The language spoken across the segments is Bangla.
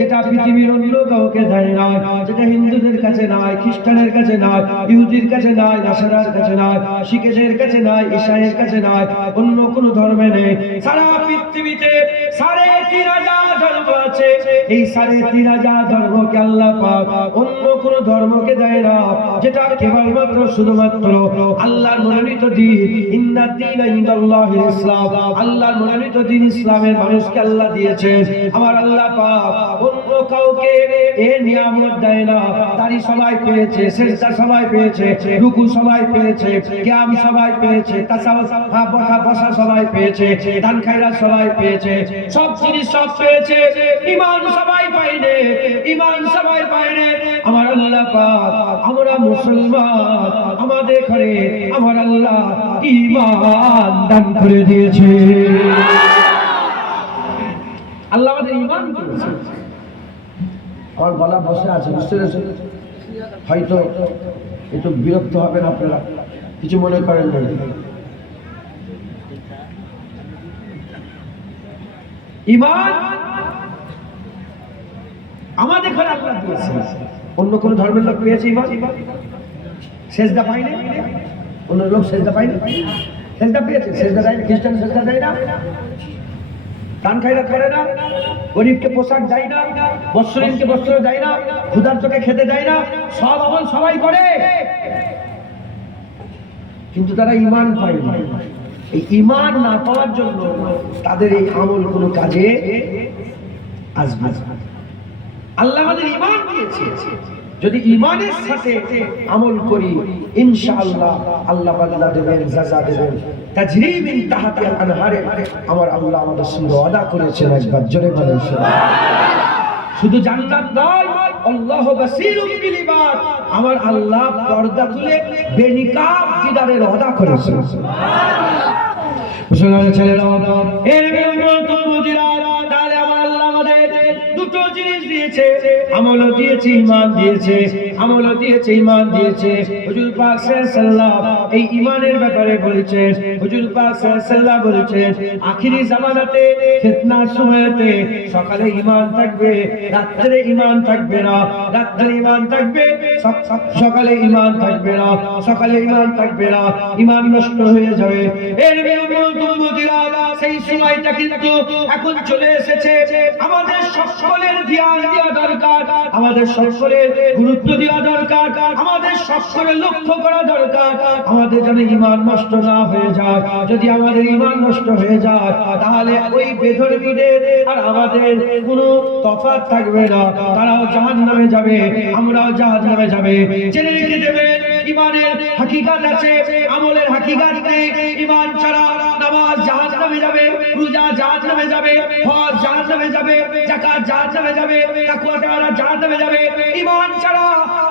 যেটা পৃথিবীর অন্য কাউকে দেয় না, যেটা হিন্দুদের কাছে নাই, খ্রিস্টানের কাছে নাই, ইহুদির কাছে নাই, নাসারার কাছে নাই, শিখেদের কাছে নাই, ঈসাইয়ের কাছে নাই, অন্য কোন ধর্মে নেই। সারা পৃথিবীতে 3.5 ধর্ম আছে। এই 3.5 ধর্মকে আল্লাহ পাক অন্য কোন ধর্মকে দেয় না, যেটা কেবলমাত্র শুধুমাত্র আল্লাহর মনোনীত দিন। ইন্নাদ দীনা ইনদাল্লাহিল ইসলাম, আল্লাহর মনোনীত দিন ইসলামের মানুষকে আল্লাহ দিয়েছেন। আমার আল্লাহ পাক অন্য কাউকে এই নিয়ামত দেয় না। দাড়ি সবাই পেয়েছে, সিজদা সবাই পেয়েছে, রুকু সবাই পেয়েছে, কিয়াম সবাই পেয়েছে, তাসাউফ বসা সবাই পেয়েছে, দান খায়রাত সবাই পেয়েছে, সব জিনিস সব পেয়েছে। ঈমান সবাই পায়নি, ঈমান সবাই পায়নি। আমার আল্লাহ পাক আমরা মুসলমান, আমাদের ঘরে আমার আল্লাহ ঈমান দান করে দিয়েছে। আল্লাহ আমাদের ঈমান দিয়েছে। আমার গলা বসে আছে, বুঝতে পেরেছেন? হয়তো একটু বিরক্ত হবেন আপনারা, কিছু মনে করেন না। ঈমান আমাদের ঘরে আল্লাহ দিয়েছে। অন্য কোন ধর্মের লোক পেয়েছে ঈমান? সেজদা পায়নি? অন্য লোক সেজদা পায়নি? সেজদা পেয়েছে, সেজদা দেয় না। খ্রিস্টান সেজদা দেয় না, দান খায়রাত করে না, গরিবকে পোশাক দেয় না, বস্ত্রহীনকে বস্ত্র দেয় না, ক্ষুধার্তকে খেতে দেয় না, সব আমল সবাই করে, কিন্তু তারা ঈমান পায় না। এই ঈমান না পাওয়ার জন্য তাদের এই আমল কোনো কাজে আসবে না। আল্লাহ আমাদের ঈমান দিয়েছে, যদি ঈমানের সাথে আমল করি ইনশাআল্লাহ আল্লাহ বান্দা দেবেন, সাজা দেবেন। তাজরি মিন তাহতিল আনহারে আমার আল্লাহ আমাদের সঙ্গে ওয়াদা করেছেন। একবার জোরে বলেন সুবহানাল্লাহ। শুধু জান্নাত নয়, আল্লাহু বাসীরুম বিল ইবাদ, আমার আল্লাহ পর্দা তুলে বেনিকাব দিদারের ওয়াদা করেছেন। সুবহানাল্লাহ। মুসলমান ছেলেরা, এর বিরুদ্ধে মুদিরা, তাহলে আমার আল্লাহ আমাদের দুটো জিনিস দিয়েছে, আমলও দিয়েছে, ঈমান দিয়েছে, আমলও দিয়েছে, ঈমান দিয়েছে। হুজুর পাক সাল্লাল্লাহু এই ঈমানের ব্যাপারে বলেছেন। হুজুর পাক সাল্লাল্লাহু বলেছেন, আখিরি জামানাতে ফিতনার সময়তে সকালে ঈমান থাকবে, রাত্রে ঈমান থাকবে না, রাত্রে ঈমান থাকবে, সকালে ঈমান থাকবে না, সকালে ঈমান থাকবে না, ঈমান নষ্ট হয়ে যাবে। এর বিরুদ্ধে সেই সময়টা কিন্তু এখন চলে এসেছে। আমাদের সকলের ধ্যান দেওয়া দরকার, আমাদের সকলের গুরুত্ব দেওয়া দরকার, আমাদের সকলের লক্ষ্য করা দরকার, আমাদের যেন ঈমান নষ্ট না হয়ে যায়। যদি আমাদের ঈমান নষ্ট হয়ে যায় তাহলে ওই বেধর্মীদের আর আমাদের কোনো তফাৎ থাকবে না। তারাও জাহান্নামে যাবে, আমরাও জাহান্নামে যাবে। জেনে রেখে দেবেন, ঈমানের হাকিকাত আছে, আমলের হাকিকাত নেই। ঈমান ছাড়া নামাজ জাহান্নামে যাবে, রোজা জাহান্নামে যাবে, হজ জাহান্নামে যাবে, যাকাত জাহান্নামে যাবে, তাকওয়া তাআলা জাহান্নামে যাবে। ঈমান ছাড়া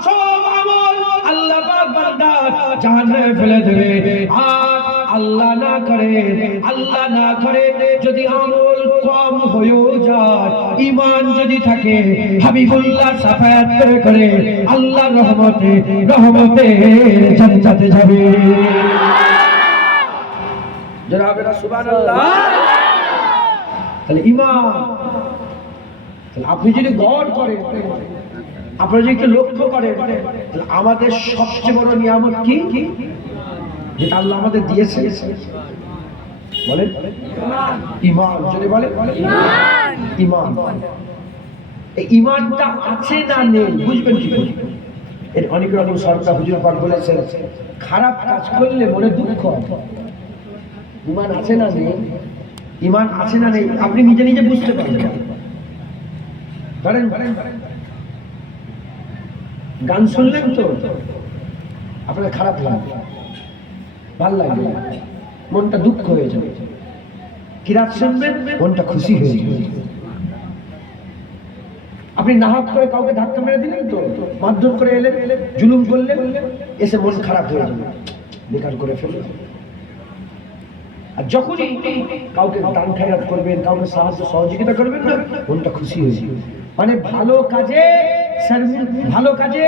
সব আমল আল্লাহ পাক বান্দা জাহান্নামে ফেলে দেবে। আর আল্লাহ না করে, আল্লাহ না করে যদি আমল কম হয়েও যায়, ঈমান যদি থাকে, হাবিবুল্লাহ সাফায়াত করে আল্লাহর রহমতে রহমতে জান্নাতে যাবে। জনাবে সুবহানাল্লাহ। তাহলে ঈমান, আপনি যদি গড় করেন, আপনারা যদি একটু লক্ষ্য করেন, তাহলে আমাদের সবচেয়ে বড় নিয়ামত কি, যেটা আল্লাহ আমাদের দিয়েছে, বলেন ঈমান। যদি বলেন ঈমান, এই ঈমানটা আছে না নেই বুঝবেন কি করে? এর অনেক রকম সরকার হুজুর পাক বলেছেন, খারাপ কাজ করলে মনে দুঃখ হয়। ঈমান আছে না নেই, ঈমান আছে না নেই আপনি নিজে নিজে বুঝতে পারবেন। ধরেন গান শুনলেন তো আপনার খারাপ লাগবে, ভাল লাগবে, মনটা দুঃখ হয়ে যাবে। কিরাত শুনবেন, মনটা খুশি হয়ে যাবে। আপনি নাহক করে কাউকে ধাক্কা মেরে দিলেন তো, মারধর করে এলেন, জুলুম করলেন, এসে মন খারাপ হয়ে যাবে, বেকার করে ফেললেন। আর যখনই কাউকে দান খায়রাত করবেন, কাউকে সাহায্য সহযোগিতা করবেন না, মনটা খুশি হয়ে যাবে। মানে ভালো কাজে, ভালো কাজে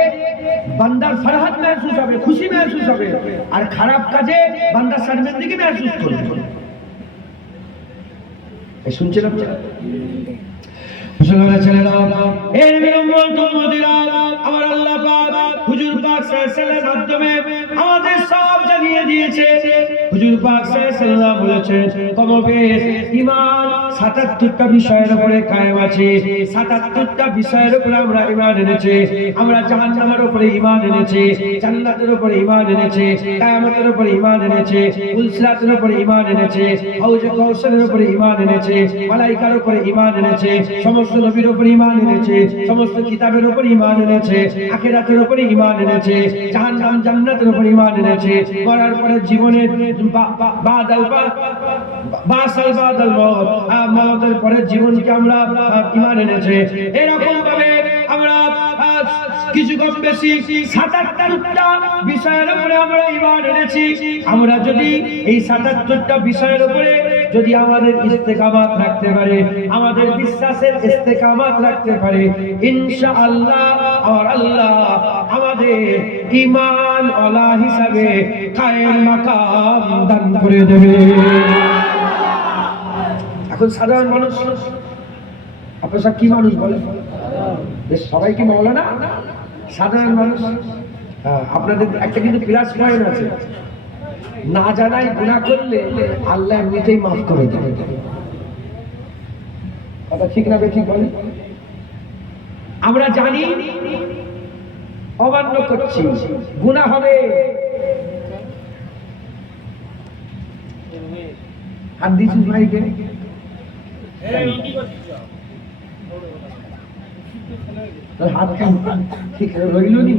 বান্দার ফরহাত महसूस হবে, খুশি महसूस হবে, আর খারাপ কাজে বান্দা শর্মিন্দগি महसूस করবে। এই শুনছেন আপনারা? মুসলমান ছেলেরা, দিয়েছে। হুজুর পাক সাল্লাল্লাহু আলাইহি বলেছেন কমবেশ ঈমান ৭৭টা বিষয়ের উপরে কায়েম আছে। ৭৭টা বিষয়ের উপরে আমরা ঈমান এনেছি। আমরা জাহান্নামের উপরে ঈমান এনেছি, জান্নাতের উপরে ঈমান এনেছি, কিয়ামতের উপরে ঈমান এনেছি, উলসিরাতের উপরে ঈমান এনেছি, হাউজে কাউসারের উপরে ঈমান এনেছি, মালাইকার উপরে ঈমান এনেছি, সমস্ত নবীর উপরে ঈমান এনেছি, সমস্ত কিতাবের উপরে ঈমান এনেছি, আখিরাতের উপরে ঈমান এনেছি, জাহান্নাম জান্নাতের উপরে ঈমান এনেছি, মরার পরে জীবনের বাদাল মওতের পরে জীবনকে আমরা ঈমান এনেছি। এরকম ভাবে আমরা কিছু কম বেশি ৭৭টা বিষয়ের উপরে আমরা ঈমান এনেছি। আমরা যদি এই ৭৭টা বিষয়ের উপরে যদি আমাদের ইস্তেকামাত রাখতে পারে, আমাদের বিশ্বাসের ইস্তেকামাত রাখতে পারে, ইনশাআল্লাহ আর আল্লাহ আমাদের ঈমান ওয়ালা হিসাবে কায়েম মাকাম দান করে দেবে। এখন সাধারণ মানুষ আপনারা সব কি মানুষ বলেন? সবাই কি মাওলানা? সাধারণ মানুষ। আপনাদের একটা কিন্তু প্লাস পয়েন্ট আছে, না জানাই গুনাহ করলে আল্লাহ এমনিতেই মাফ করে দেবে। কথা ঠিক না ঠিক বলেন? আমরা জানি অমান্য করছি, গুনাহ হবে, হাত দিচ্ছিস ভাইকে হাত ঠিক রইল নি,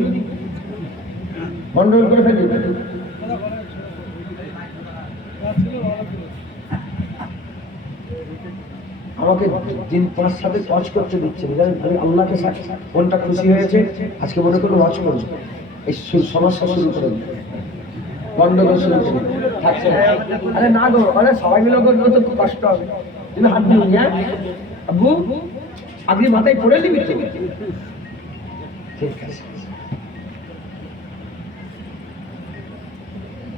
বন্ডল করে ফেলি। আমাকে দিন ৫ সাথে ওয়াজ করতে দিচ্ছে, আমি আল্লাহকে মনটা খুশি হয়েছে, আজকে মনে করলো ওয়াজ করবো, এই সমস্যা শুরু করে গন্ডগোল শুরু করে থাকছে। আরে না গো, আরে সবাই মিলে করলে তো খুব কষ্ট হবে, তুমি হাত দিও না আব্বু, আপনি মাথায় পড়ে দিবি তো। ঠিক আছে,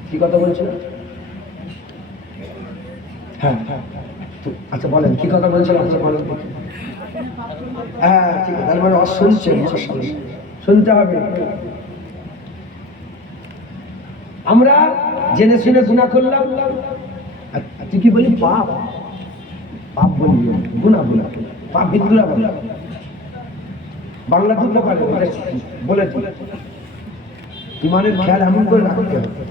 কি কথা বলছেন? হ্যাঁ আচ্ছা বলেন কি কথা বলছেন? আচ্ছা বলেন। হ্যাঁ ঠিক আছে, তার মানে শুনছেন, শুনতে হবে। আমরা জেনে শুনে গুনাহ করলাম, তুই কি বলি? পাপ পাপ বলি, গুনাহ বলি, পাপ বিদ্রোহ বলি, বাংলা দুটো পারে বলে দিই। ইমানের খেয়াল এমন করে রাখতে হবে।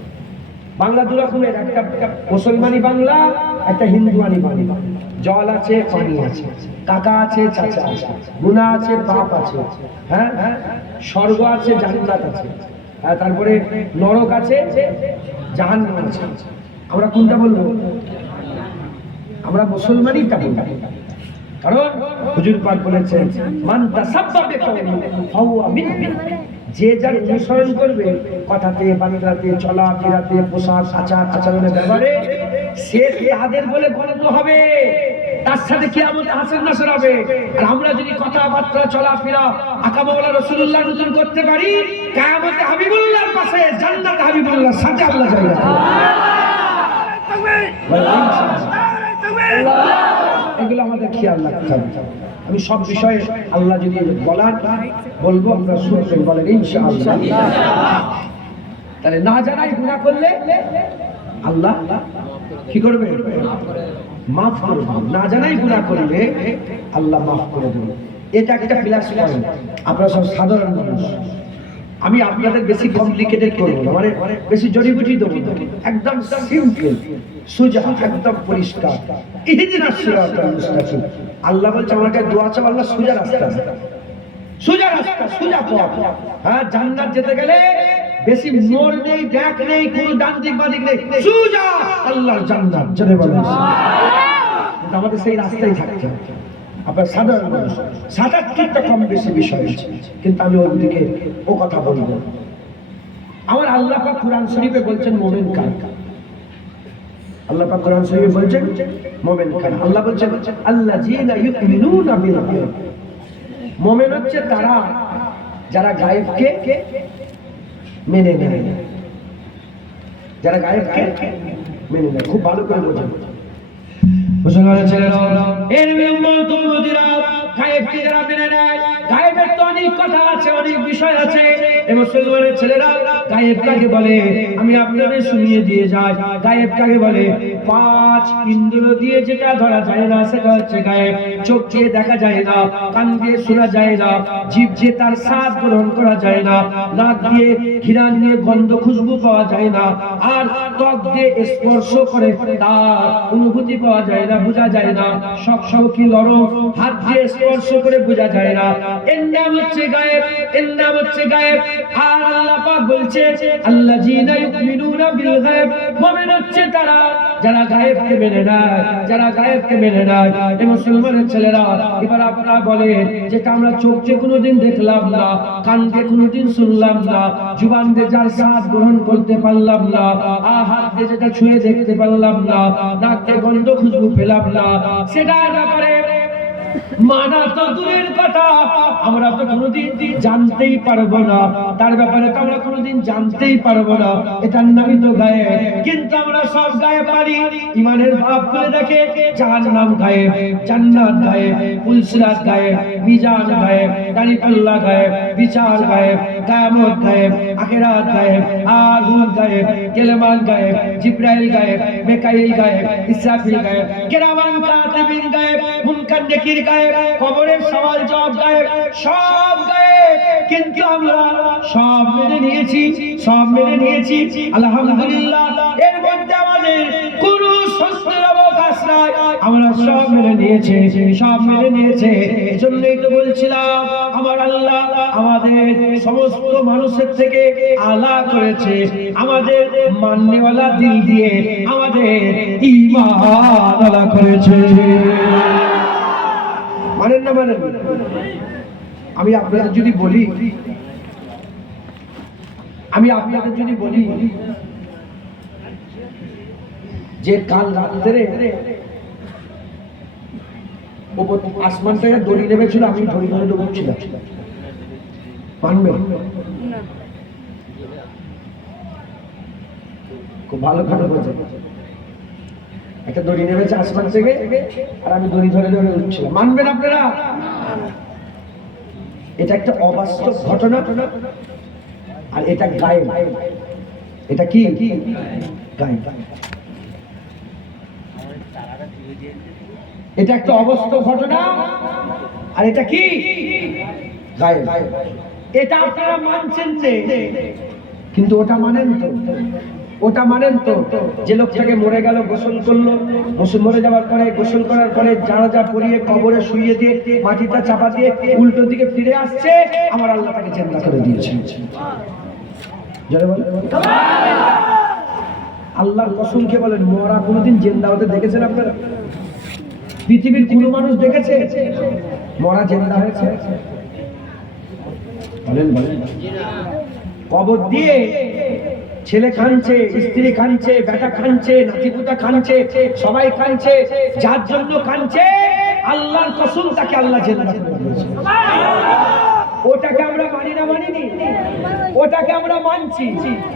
বাংলা দু রকমের, একটা মুসলমানি বাংলা, একটা হিন্দুয়ানি বাংলা। জল আছে, পানি আছে, কাকা আছে, চাচা আছে, গুনাহ আছে, পাপ আছে, হ্যাঁ স্বর্গ আছে, জান্নাত আছে, তারপরে নরক আছে, জাহান্নাম আছে। আমরা কোনটা বলবো? আমরা মুসলমানিটা বলবো, কারণ হুজুর পাক বলেছেন মান তাসাব্বাবা বিকাওমিন ফাহুয়া মিনহুম। যে যার অনুসরণ করবে কথাতে, বাণীতে, চলাফেরাতে, পোশাক আচার আচরণে, ব্যবহারে, সে তাদের বলে গণিত হবে, তার সাথে কিয়ামতে হাসর নাসর হবে। আর আমরা যদি কথাবার্তা, চলাফেরা আকা মাওলা রাসূলুল্লাহ নতুন করতে পারি, কিয়ামতে হাবিবুল্লাহর পাশে, জান্নাতে হাবিবুল্লাহর সাথে আল্লাহ জায়গা দেবে। এগুলো আমাদের খেয়াল রাখতে হবে। আমি সব বিষয়ে আল্লাহ যদি বলার বলবো, আমরা শুনবেন, বলেন ইনশাআল্লাহ। তাহলে না জানাই গুনাহ করলে আল্লাহ কি করবে? মাফ করবে। না জানাই গুনাহ করলে আল্লাহ মাফ করে দেবে। এটা একটা প্লাস পয়েন্ট। আপনারা সব সাধারণ মানুষ, আমি আপনাদের বেশি কমপ্লিকেটেড করবো না, মানে বেশি জড়িবুটি দেবো না, একদম সিম্পল সোজা, একদম পরিষ্কার। ইহদিনাস সিরাতাল মুস্তাকিম। আল্লাহ বলছে আমাকে দোয়া চাও, আল্লাহ সোজা রাস্তা, সোজা রাস্তা, সোজা পথ। হ্যাঁ, জান্নাত যেতে গেলে বেশি মোড় নেই, ব্যাক নেই, কোনো ডান দিক বাদিক নেই, সোজা আল্লাহর জান্নাত। জেনে বলেন কিন্তু আমাদের সেই রাস্তায় থাকতে হবে। আপনার সাধারণ মানুষ ৭৭টা কম বেশি বিষয় আছে, কিন্তু আমি ওর দিকে ও কথা বলব। আমার আল্লাহ পাক কুরআন শরীফে বলছেন মুমিন কারা। আল্লাহ পাক কুরআন শরীফে বলছেন মুমিন কারা। আল্লাহ বলছেন আল্লাযীনা ইউমিনুনা বিল গায়ব। মুমিন হচ্ছে তারা যারা গায়েবকে মেনে নেয়, যারা গায়েবকে মেনে নেয়। খুব ভালো করে বোঝেন মুসলমানের ছেলেরা, এর উম্মত উম্মতিরা, গায়েবকে যারা মেনে নেয়। গায়েবের তো অনেক কথা আছে, অনেক বিষয় আছে। এই মুসলমানের ছেলেরা গায়েব কাকে বলে আমি আপনাদের শুনিয়ে দিয়ে যাই। গায়েব কাকে বলে? 5 ইন্দ্রিয় দিয়ে যেটা ধরা যায় না সেটা হচ্ছে গায়েব। চোখ দিয়ে দেখা যায় না, কান দিয়ে শোনা যায় না, জিভ দিয়ে তার স্বাদ গ্রহণ করা যায় না, নাক দিয়ে ঘ্রাণ নিয়ে গন্ধ খুশবু পাওয়া যায় না, আর ত্বক দিয়ে স্পর্শ করে তার অনুভূতি পাওয়া যায় না, বোঝা যায় না, সব কি নরম, হাত দিয়ে স্পর্শ করে বোঝা যায় না। এর নাম হচ্ছে গায়েব, এর নাম হচ্ছে গায়েব। আর আল্লাহ পাক বলছে আল্লাযীনা ইউমিনুনা বিল গায়ব, মুমিন হচ্ছে তারা যারা গায়েবকে মেনে নেয়, যারা গায়েবকে মেনে নেয়। এই মুসলমানের ছেলেরা, এবার আপনারা বলেন যেটা আমরা চোখ দিয়ে কোনোদিন দেখলাম না, কান দিয়ে কোনোদিন শুনলাম না, জুবান দিয়ে যার স্বাদ গ্রহণ করতে পারলাম না, হাত দিয়ে যেটা ছুঁয়ে দেখতে পারলাম না, নাক দিয়ে গন্ধ খুশবু পেলাম না, সেটার ব্যাপারে মানা তো দূরের কথা, আমরা তো কোনোদিন জানতেই পারবো না, তার ব্যাপারে তো আমরা কোনোদিন জানতেই পারবো না, এটার নামই তো গায়েব। কিন্তু আমরা সব গায়েব পারি। ইমানের ভাব করে দেখে জাহান্নাম গায়েব, জান্নাত গায়েব, পুলসিরাত গায়েব, মিজান গায়েব, দাড়িপাল্লা গায়েব, বিচার গায়েব, কিয়ামত গায়েব, আখিরাত গায়েব, আগুন গায়েব, কেলেমান গায়েব, জিবরাইল গায়েব, মিকাইল গায়েব, ইসরাফিল গায়েব, কিরামান কাতিবিন গায়েব, মুনকার নেকির গায়েব, কবরের সওয়াল জবাব গায়েব, সব গায়েব। কিন্তু আমরা সব মেনে নিয়েছি, সব মেনে নিয়েছি, আলহামদুলিল্লাহ। এর মধ্যে আমাদের কোনো সন্দেহের অবকাশ নাই, আমরা সব মেনে নিয়েছি, সব মেনে নিয়েছে। এজন্যই তো বলছিলাম আমার আল্লাহ আমাদের সমস্ত মানুষের থেকে আলা করেছে আমাদের মাননেওয়ালা দিল দিয়ে, আমাদের ঈমান আলা করেছে। মানেন না মানেন? আমি আপনাদের যদি বলি, যে কাল রাত্রে আসমান থেকে দড়ি নেমেছিল, আমি দড়ি ধরে ডুবছিলাম, মানবে? খুব ভালো কথা বলছে। একটা দড়ি নেমেছে আসমান থেকে, আর আমি দড়ি ধরে ধরে উঠছিলাম, মানবেন আপনারা? এটা একটা অবাস্তব ঘটনা, আর এটা গায়েব। এটা কি গায়েব? এটা একটা অবাস্তব ঘটনা, আর এটা কি গায়েব। এটা আপনারা মানছেন যে, কিন্তু ওটা মানেন তো? ওটা মানেন তো? যে লোকটাকে মরে গেল, গোসল করলো, মরে যাওয়ার পরে গোসল করার পরে জানাজা পরিয়ে কবরে শুইয়ে দিয়ে মাটিটা চাপা দিয়ে উল্টো দিকে ফিরে আসছে, আমার আল্লাহ তাকে জিন্দা করে দিয়েছে। আল্লাহর কসম খেয়ে বলেন, মরা কোনোদিন জিন্দা হতে দেখেছেন আপনারা? পৃথিবীর কোনো মানুষ দেখেছে মরা জিন্দা হয়েছে? বলেন বলেন। কবর দিয়ে ছেলে কাঁদছে, স্ত্রী কাঁদছে, বেটা কাঁদছে, নাতিপুতা কাঁদছে, সবাই কাঁদছে। যার জন্য কাঁদছে আল্লাহর কসম তাকে আল্লাহ জিন্দা করে দিয়েছে। ওটাকে আমরা মানি না, মানিনি? ওটাকে আমরা মানছি,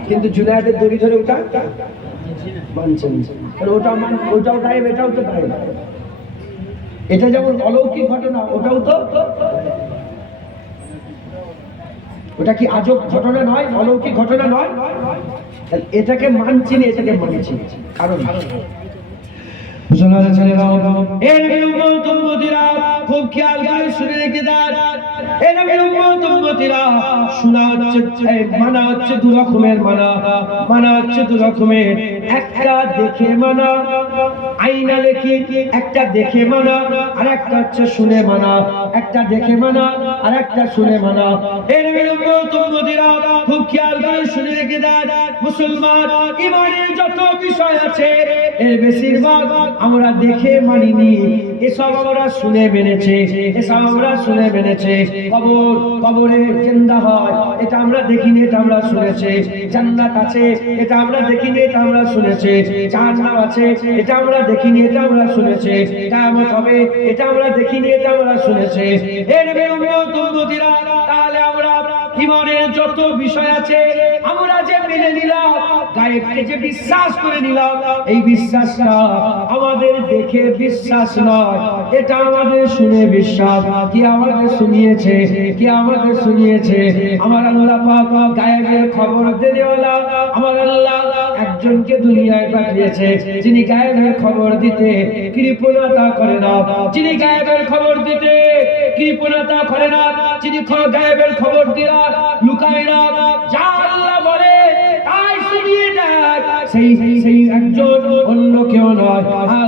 কিন্তু জুনায়েদের দড়ি ধরে ওটা মানছেন। ওটাও গায়েব, এটাও তো গায়েব। এটা যেমন অলৌকিক ঘটনা, ওটাও তো। ওটা কি আজব ঘটনা নয়? অলৌকিক ঘটনা নয়? এটাকে মানছি না, এটাকে মানছি। কারণ খুব খেয়াল করে শুনে রেখে দেন, মানা হচ্ছে দু রকমের, মানা হচ্ছে দু রকমের। একটা দেখে মানা, আইনা লেখি, একটা দেখে মানা, আর একটা হচ্ছে শুনে মানা। একটা দেখে মানা আর একটা শুনে মানা। খুব খেয়াল করে শুনে রেখে দেন, মুসলমান ইমানের যত বিষয় আছে এর বেশিরভাগ আমরা দেখে মানিনি, এসব আমরা শুনে মেনেছে, এসব আমরা শুনে মেনেছে। কবরে জিন্দা হয় এটা আমরা দেখিনি, এটা আমরা শুনেছি। জান্নাত আছে এটা আমরা দেখিনি, এটা আমরা শুনেছি। জাহান্নাম আছে এটা আমরা দেখিনি, এটা আমরা শুনেছি। কিয়ামত হবে এটা আমরা দেখিনি, এটা আমরা শুনেছি। এর উম্মত উম্মতিরা, তাহলে আমরা জীবনের যত বিষয় আছে আমরা যে মেনে নিলাম, গায়েবকে যে বিশ্বাস করে নিলাম, এই বিশ্বাসটা আমাদের দেখে বিশ্বাস নয়, এটা আমাদের শুনে বিশ্বাস। কি আমাদের শুনিয়েছে? কি আমাদের শুনিয়েছে? আমার আল্লাহ পাক গায়েবের খবর দেনেওয়ালা, আমার আল্লাহ একজনকে দুনিয়ায় পাঠিয়েছে যিনি গায়েবের খবর দিতে কৃপণতা করে না, যিনি গায়েবের খবর দিতে কৃপণতা করে না, যিনি গায়েবের খবর দিয়া লুকায় না, যা আল্লাহ বলে তাই শুনিয়ে দেয়, সেই একজন অন্য কেউ নয়।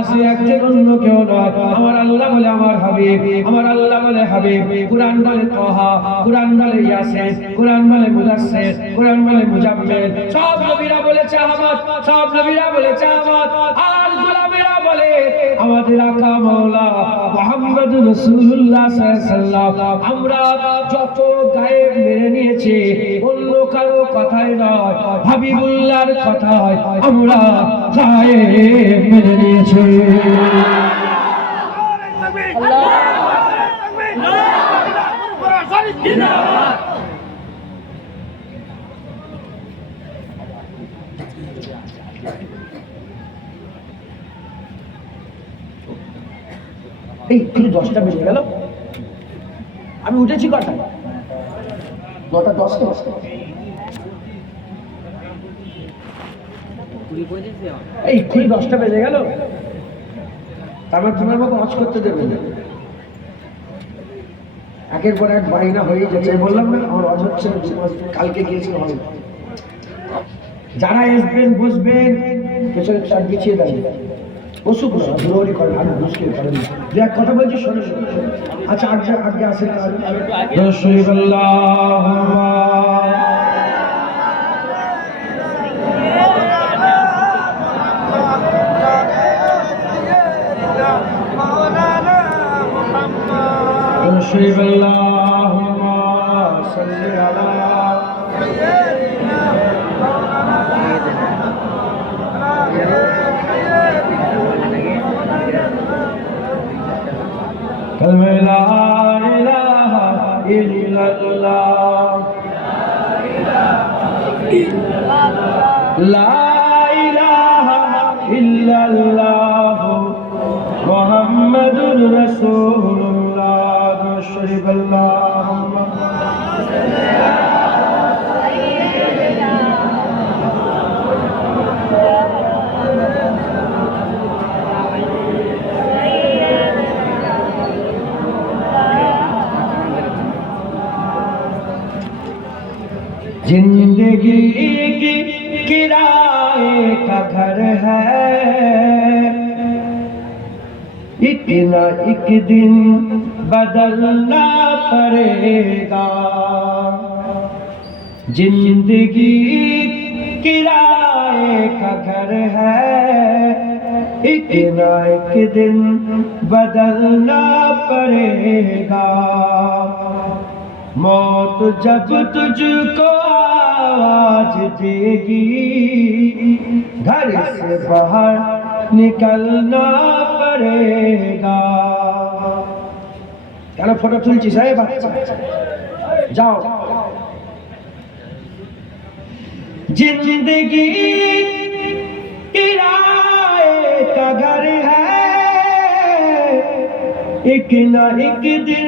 সেই একজন অন্য কেউ নয়, আমার আল্লাহ বলে আমার হাবিব, আমার আল্লাহ বলে হাবিব। কুরআন বলে তাহা, কুরআন বলে ইয়াসিন, কুরআন বলে মুদাসসির, কুরআন বলে মুজাম্মিল। সব নবীরা বলেছে আহমদ, সব নবীরা বলেছে আহমদ। আর গোলামেরা বলে আমাদের আকা মাওলা মুহাম্মদুর রাসূলুল্লাহ সাল্লাল্লাহু আলাইহি ওয়াসাল্লাম। আমরা যত গায়েব মেনে নিয়েছি অন্য কারো কথাই নয়, হাবিবুল্লাহর কথাই আমরা গায়েব মেনে নিয়েছি। এই 10টা বেজে গেল, আমি উঠেছি কটা? 9টা 10। এই 10টা বেজে গেল, তারপর তোমার মতো অজ করতে দেবে না। একের পর এক বাহিনা হয়ে যাচ্ছে। বললাম না আমার অজ হচ্ছে, কালকে গিয়েছিল হবে। যারা আসবেন বসবেন, পেছনে চার বিছিয়ে দাঁড়িয়ে বসুক না, ঘুরোরি করেন, আমি মুশকিল করেন। যে এক কথা বলছি শোনে। আচ্ছা আগে আগে আসে لا إله إلا الله لا إله إلا الله محمد رسول الله شريف اللهم जिंदगी की किराए का घर है, एक न एक दिन बदलना पड़ेगा। जिंदगी किराए का घर है, एक न एक दिन बदलना पड़ेगा। मौत जब तुझको आवाज देगी, घर से बाहर निकलना पड़ेगा। কেন ফটো তুলছিস রে বাচ্চা? যাও। जिंदगी किराए का घर है, एक न एक दिन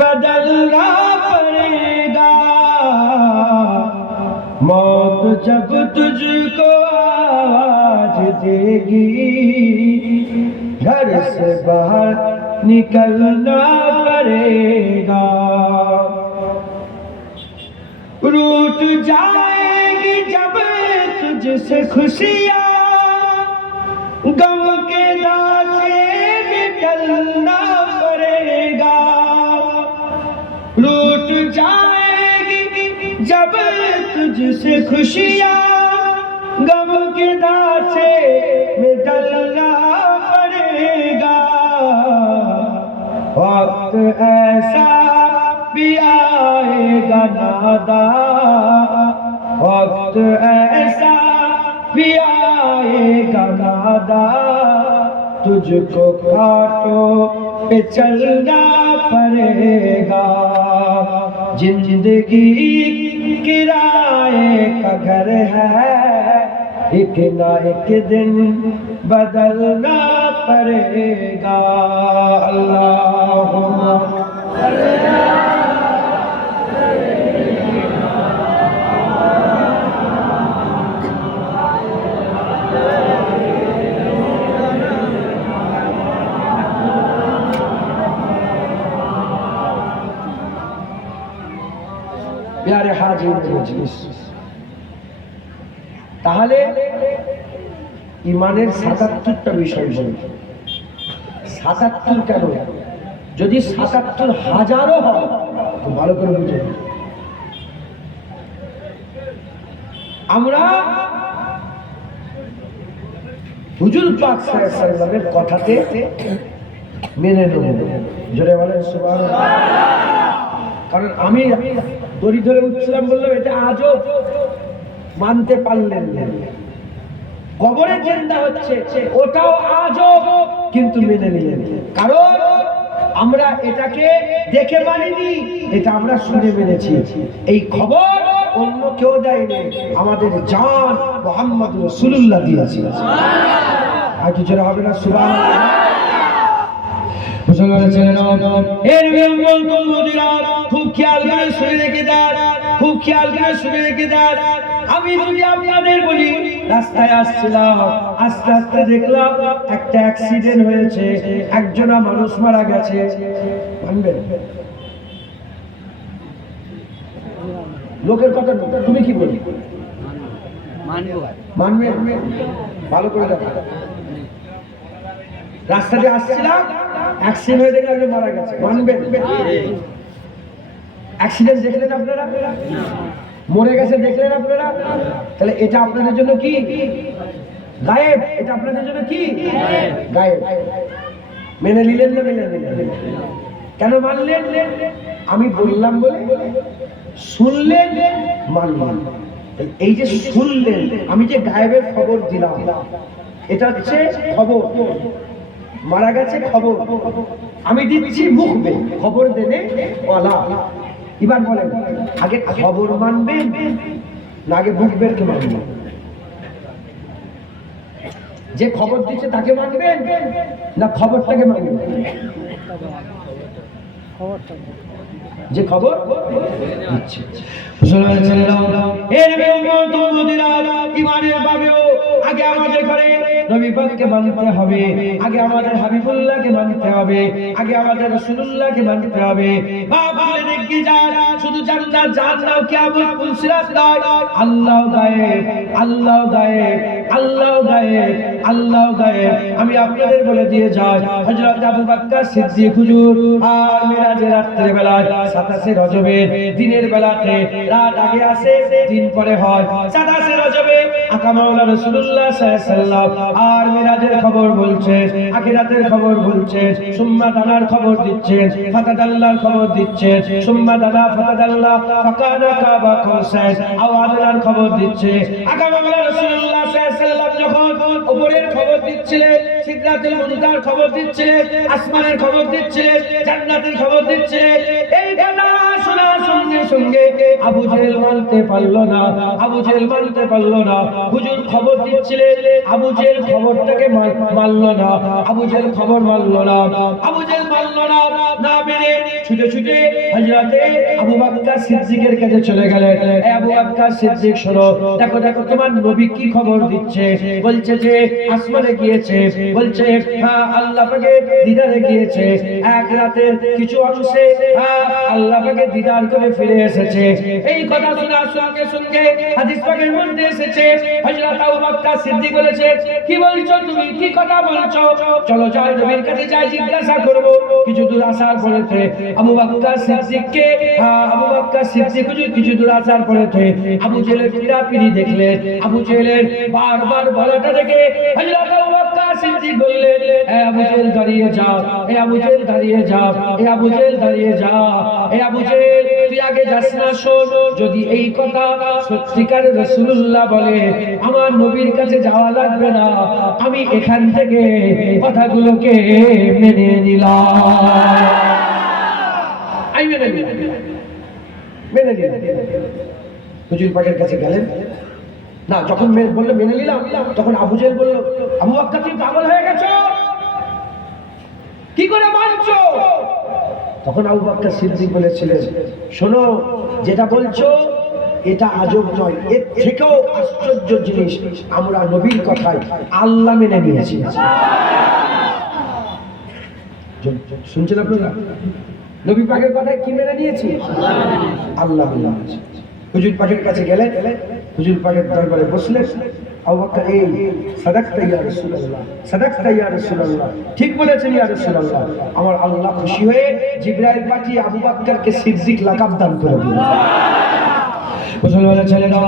बदलना पड़ेगा। मौत जब तुझको आवाज देगी, घर से बाहर निकलना पड़ेगा। रूठ जाएगी जब तुझसे खुशियाँ, गम के दांचे निकलना पड़ेगा। रूठ जाएगी जब तुझसे खुशियाँ, गम के दांचे में डलना पड़ेगा। वक्त ऐसा भी आएगा नादा, वक्त ऐसा भी आएगा नादा, तुझको घाटों पे चलना पड़ेगा। जिंदगी किराए का घर है, एक ना एक दिन बदलना पड़ेगा। अल्लाहुम्मा प्यारे हाजिर मजलिस, তাহলে ইমানের ৭৭টা বিষয় বলি। ৭৭ কেন? যদি ৭৭,০০০ও হয় তো ভালো করে বুঝে। আমরা হুজুর পাক সাল্লাল্লাহু আলাইহি ওয়াসাল্লামের কথাতে মেনে নেব। জোরে বলেন সুবহানাল্লাহ। কারণ আমি দড়ি ধরে উঠছিলাম, বললাম এটা আজও মানতে পারলেন না। কবরে চিন্তা হচ্ছে ওটাও আজও কিন্তু মেনে নিলেন। কারণ আমরা এটাকে দেখে মানিনি, এটা আমরা শুনে মেনেছি। এই খবর অন্য কেউ দেয়নি, আমাদের জান মুহাম্মদ রাসূলুল্লাহ দিয়েছে। আর কিছু হবে না সুবহানাল্লাহ। খুব খেয়াল করে শুনে রেখে দেন, খুব খেয়াল করে শুনে রেখে দেন। আমি যদি আপনাদের বলি, রাস্তায় আসছিলাম, আস্তে আস্তে দেখলাম একটা অ্যাক্সিডেন্ট হয়েছে, একজনা মানুষ মারা গেছে। মানবেন? লোকের কথা তুমি কি বলি? মানবে? ভালো করে দেখো। রাস্তা দিয়ে আসছিলাম, অ্যাক্সিডেন্ট হয়ে দেখলাম যে মারা গেছে। মানবেন? অ্যাক্সিডেন্ট দেখলেন আপনারা? মরে গেছে দেখলেন আপনারা? তাহলে এটা আপনাদের জন্য কি গায়েব? এটা আপনাদের জন্য কি গায়েব? মেনে নিলেন না মেনে নিলেন? কেন মানলেন? আমি বললাম বলে শুনলেন, মানলেন। এই যে শুনলেন, আমি যে গায়েবের খবর দিলাম, এটা হচ্ছে খবর। মারা গেছে খবর আমি দিচ্ছি, মুখ বে খবর দেনে ওয়ালা। এবার বলেন, আগে খবর মানবেন না আগে মুখ বেরকে মানবেন? যে খবর দিচ্ছে তাকে মানবেন না খবরটাকে মানবেন? যে খবর দিচ্ছে। ইমানের ভাবেও আগে আমাদের ঘরে নবী পাককে মানতে হবে, আগে আমাদের হাবিবুল্লাহকে মানতে হবে, আগে আমাদের রাসূলুল্লাহকে মানতে হবে। বাবারে দেখি যারা শুধু জান্নাত জাহান্নাম কিয়ামত পুলসিরাত নয়, আল্লাহ গায়েব, আল্লাহ গায়েব, আল্লাহ গায়েব, আল্লাহ গায়েব। আমি আপনাদের বলে দিয়ে যাই, হযরত আবু বকর সিদ্দিক হুজুর আর মিরাজের রাতের বেলায় 27 রজবের দিনের বেলাতে রাত আগে আসে, দিন পরে হয়। 27 রজবে আকা মাওলা রাসূলুল্লাহ সাল্লাল্লাহু আলাইহি ওয়াসাল্লাম আর মিরাজের খবর বলছে, আখিরাতের খবর বলছে, সুম্মা দানার খবর দিচ্ছে, ফাতাদাল্লার খবর দিচ্ছে, সুম্মা দানা ফাতাদাল্লাহ ফাকানা কাবা কাউসাইন আও আদনার খবর দিচ্ছে। আকা মাওলা রাসূলুল্লাহ সাল্লাল্লাহু আলাইহি ওয়াসাল্লাম যখন উপরের খবর দিচ্ছিলেন, সিদরাতুল মুনতাহার খবর দিচ্ছিলেন, আসমানের খবর দিচ্ছিলেন, জান্নাতের খবর দিচ্ছিলেন, এই কথা শোনার সঙ্গে সঙ্গে আবু জেহেল মানতে পারলো না, আবু জেহেল মানতে পারলো না। হুজুর খবর দিচ্ছিলেন, আবু জেহেল খবরটাকে মানলো না, আবু জেহেল খবর মানলো না, আবু জেহেল মানলো না। না মেনে ছুটে ছুটে হযরতে আবু বকর সিদ্দিকের কাছে চলে গেলেন। এই আবু বকর সিদ্দিক শোনো, দেখো দেখো তোমার নবী কি খবর দিচ্ছে। বলছে যে আসমানে গিয়েছে, বলছে আল্লাহ পাকে দিদারে গিয়েছে, এক রাতের কিছু অংশে আল্লাহ পাকে দিদার করে ফিরে এসেছে। এই কথা শোনার সঙ্গে সঙ্গে হাদিস পাকের মধ্যে এসেছে, হযরত আবু বকর সিদ্দিক বলেছে, কি বলছো তুমি, কি কথা বলছো? চলো যাই নবীর কাছে যাই, জিজ্ঞাসা করব। কিছু দূর আসার পরেতে আবু বকর সিদ্দিককে আবু বকর সিদ্দিক হুজুর কিছু দূর আসার পরেতে আবু জেহেলের পিড়াপিড়ি দেখলেন। আবু জেহেলের বারবার বলাটা দেখে হযরত আবু বকর সিদ্দিক বললেন, এ আবু জেহেল দাঁড়িয়ে যাও, এ আবু জেহেল দাঁড়িয়ে যাও, এ আবু জেহেল দাঁড়িয়ে যাও, এ আবু জেহেল তুই আগে যাস না, শোন, যদি এই কথা সত্যিকার রাসূলুল্লাহ বলে আমার নবীর কাছে যাওয়া লাগবে না, আমি এখান থেকে কথাগুলোকে মেনে নিলাম। আমি মেনে নিলাম। মেনে নিলেন। হুজুর পাকের কাছে গেলেন না, যখন বললো মেনে নিলাম, তখন আবু জেহেল বলল, আবু বকর তুমি পাগল হয়ে গেছো, কি করে মানছো? তখন আবু বকর সিদ্দিক বলেছিলেন, শোনো, যেটা বলছো এটা আজব নয়, এর থেকেও আশ্চর্য জিনিস, আমরা নবীর কথায় আল্লাহ মেনে নিয়েছি। শুনছেন আপনারা? নবী পাকের কথায় কি মেনে নিয়েছি? আল্লাহ মেনে নিয়েছি। হুজুর পাকের কাছে গেলেন, হুজুর পাকের দরবারে বসলেন। আবু বকর, এই সাদাকতা ইয়া রাসূলুল্লাহ, সাদাকতা ইয়া রাসূলুল্লাহ, ঠিক বলেছেন ইয়া রাসূলুল্লাহ। আমার আল্লাহ খুশি হয়ে জিবরাইল পাঠিয়ে আবু বকরকে সিদ্দিক লাকাব দান করে দিলেন। মুসলমানের ছেলেরা,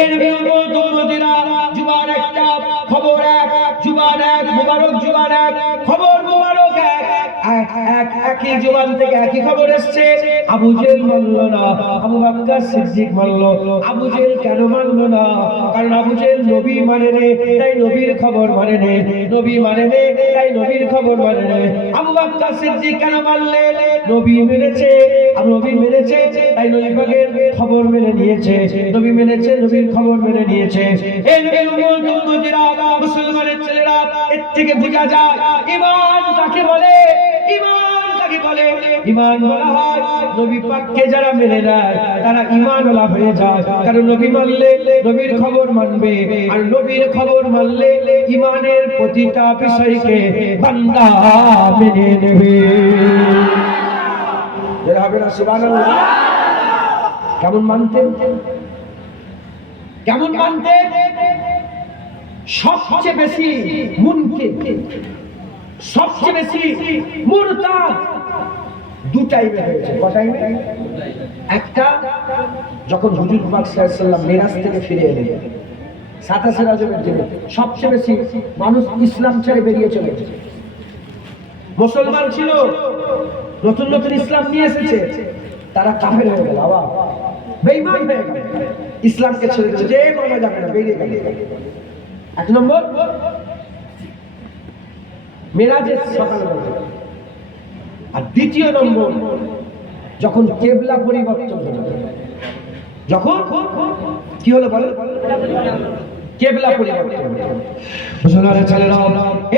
এই নবীর উম্মতিরা, জুবান একটা, খবর এক, জুবান এক, মুবারক জুবান এক, খবর মুবারক এক, একই জুবান থেকে একই খবর এসেছে। আবু জেহেল মানল না, আবু বকর সিদ্দিক মানল। আবু জেহেল কেন মানল না? কারণ আবু জেহেল নবী মানে নে, তাই নবীর খবর মানে নে, নবী মানে নে, তাই নবীর খবর মানে নে। আবু বকর সিদ্দিক কেন মানলে? নবী মেনেছে, নবী মেনেছে, তাই নবী পাকের খবর মেনে নিয়েছে, নবী মেনেছে, নবীর খবর মেনে নিয়েছে। এই নবীর উম্মতিরা, মুসলমানের ছেলেরা, এর থেকে বোঝা যায় ঈমান কাকে বলে। ঈমান কাকে বলে? ঈমান বলা হয় নবী পাককে যারা মেনে নেয় তারা ঈমানওয়ালা হয়ে যায়। কারণ নবী মানলে নবীর খবর মানবে, আর নবীর খবর মানলে ঈমানের প্রতিটা বিষয়কে বান্দা মেনে নেবে। যারা হবে না সুবহানাল্লাহ। কেমন মানতেন? কেমন মানতেন? সবচেয়ে বেশি মুনকির, সবচেয়ে বেশি মুরতাদ দু টাইমে হয়েছে। কত টাইমে? একটা, যখন হুজুর পাক সাল্লাল্লাহু আলাইহি ওয়াসাল্লাম মিরাজ থেকে ফিরে এলেন 27 রজবের দিনে, সবচেয়ে বেশি মানুষ ইসলাম ছেড়ে বেরিয়ে চলে গেছে। মুসলমান ছিল, নতুন নতুন ইসলাম নিয়ে এসেছে, তারা কাফের হয়ে গেল, আবার বেঈমান হয়ে গেল, ইসলামকে ছেড়ে দিল, যে মানা যাবে না, বেরিয়ে গেল। এক নম্বর, মেরাজের সকালবেলা। আর দ্বিতীয় নম্বর, যখন কিবলা পরিবর্তন হলো, যখন কি হলো বলে? কিবলা পরিবর্তন হলো। মুসলমানের ছেলেরা,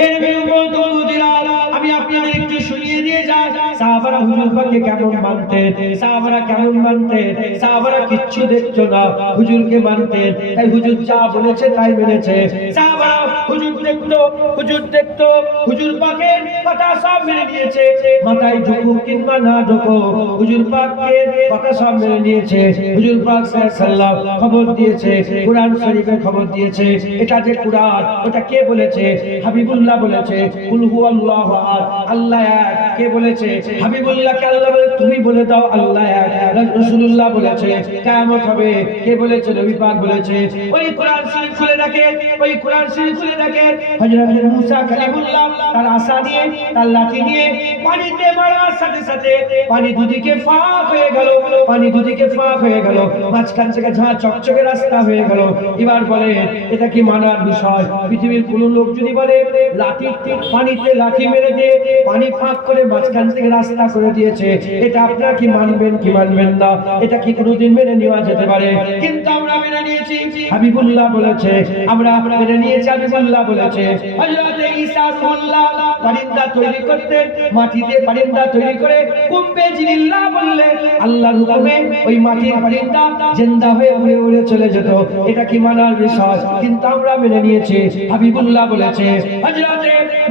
এই উম্মতিরা, আমি আপনাদের একটু শুনিয়ে দিয়ে যাই, সাহাবারা হুজুর পাককে কেমন মানতেন, সাহাবারা কেমন মানতেন। সাহাবারা কিচ্ছু দেখতো না, হুজুরকে মানতেন, তাই হুজুর যা বলেছে তাই মেনেছে। সাহাবারা হুজুর দেখতো, হুজুর দেখতো, হুজুর পাকের কথা সব মেনে নিয়েছে, মাথায় ঝুঁকো কিংবা না ঝুঁকো, হুজুর পাকের কথা সব মেনে নিয়েছে। হুজুর পাক সাল্লাল্লাহু আলাইহি খবর দিয়েছে, কুরআন শরীফের খবর দিয়েছে, এটা যে কুরআন, ওটা কে বলেছে? হাবিবুল্লাহ বলেছে। কুল হুয়াল্লাহু আহাদ, আল্লাহ এক। কে বলেছে? হাবিবুল্লাহকে আল্লাহ বলে, তুমি বলে দাও আল্লাহ এক। রাসূলুল্লাহ বলেছে কিয়ামত হবে, কে বলেছে? নবী পাক বলেছে। ওই কোরআন শরীফ খুলে দেখে, ওই কোরআন শরীফ খুলে দেখে, হযরত মুসা কালিমুল্লাহ তার আশা নিয়ে, তার লাঠি নিয়ে পানিতে মারার সাথে সাথে পানি দুদিকে ফাঁক হয়ে গেল, পানি দুদিকে ফাঁক হয়ে গেল, মাঝখান থেকে ঝাঁ চকচকে রাস্তা হয়ে গেল। এবার বলে, এটা কি মানার বিষয়? পৃথিবীর কোন লোক যদি বলে লাঠি পানিতে লাঠি মেরে দিয়ে পানি ফাঁক করে মাঝখান থেকে রাস্তা করে দিয়েছে, এটা আপনারা কি মানবেন কি মানবেন না? এটা কি কোনোদিন মেনে নেওয়া যেতে পারে? কিন্তু আমরা মেনে নিয়েছি, হাবিবুল্লাহ বলেছে, আমরা মেনে নিয়েছি, হাবিবুল্লাহ বলেছে। হযরত ঈসা রুহুল্লাহ পারিন্দা তৈরি করতেন, মাটিতে পারিন্দা তৈরি করে কুম্বে জিনিল্লাহ বললে আল্লাহর হুকুমে ওই মাটির পারিন্দা জিন্দা হয়ে উড়ে উড়ে চলে যেত। এটা কি মানার বিষয়? কিন্তু আমরা মেনে নিয়েছি, হাবিবুল্লাহ বলেছে। হযরত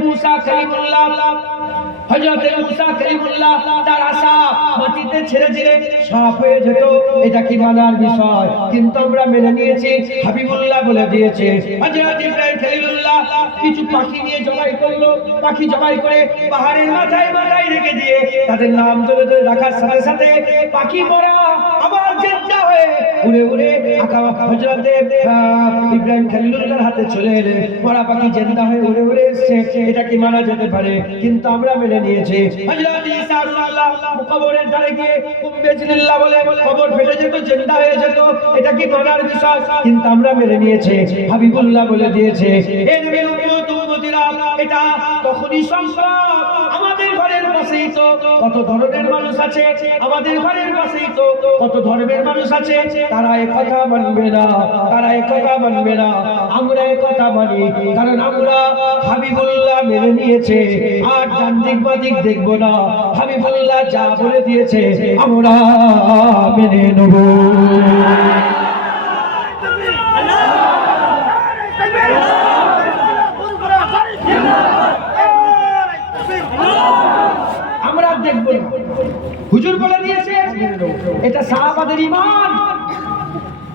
মুসা কালিমুল্লাহ, হযরত মুসা কালিমুল্লাহ তার আশা মাটিতে ছেড়ে দিলে সাফ হয়ে যেত। এটা কি মানার বিষয়? কিন্তু আমরা মেনে নিয়েছি, হাবিবুল্লাহ বলে দিয়েছে। হযরত ইব্রাহিম খলিলুল্লাহ কিছু পাখি নিয়ে জবাই করলো, পাখি জবাই করে পাহাড়ের মাথায় মাথায় রেখে দিয়ে তাদের নাম ধরে ধরে রাখার সাথে সাথে পাখি মরা আবার জিন্দা হয়ে উড়ে উড়ে হযরত ইব্রাহিম খলিলুল্লাহর হাতে চলে এলে মরা পাখি জিন্দা হয়ে উড়ে উড়ে এসেছে। এটা কি মানা যেতে পারে? কিন্তু আমরা মেনে নিয়েছে। হযরত ঈসা আল্লাহ কবরের ধারে গিয়ে কুম্বে জিনিল্লাহ বলে কবর ফেটে যেত, জিন্দা হয়ে যেত। এটা কি মানার বিষয়? কিন্তু আমরা মেনে নিয়েছে, হাবিবুল্লাহ বলে দিয়েছে। এই নবীর উম্মতিরা, এটা তখনই সম্ভব, আমাদের ঘরের পাশেই তো কত ধরনের মানুষ আছে, আমাদের ঘরের পাশেই তো কত ধর্মের মানুষ আছে, তারা এ কথা মানবে না, তারা এ কথা মানবে না, আমরা এ কথা মানি, কারণ আমরা হাবিবুল্লাহ মেনে নিয়েছে, আর ডান দিক বাদিক দেখবো না, হাবিবুল্লাহ যা বলে দিয়েছে আমরা মেনে নেব। আমরা দেখব না, হুজুর বলে দিয়েছে, এটা সাহাবাদের ঈমান,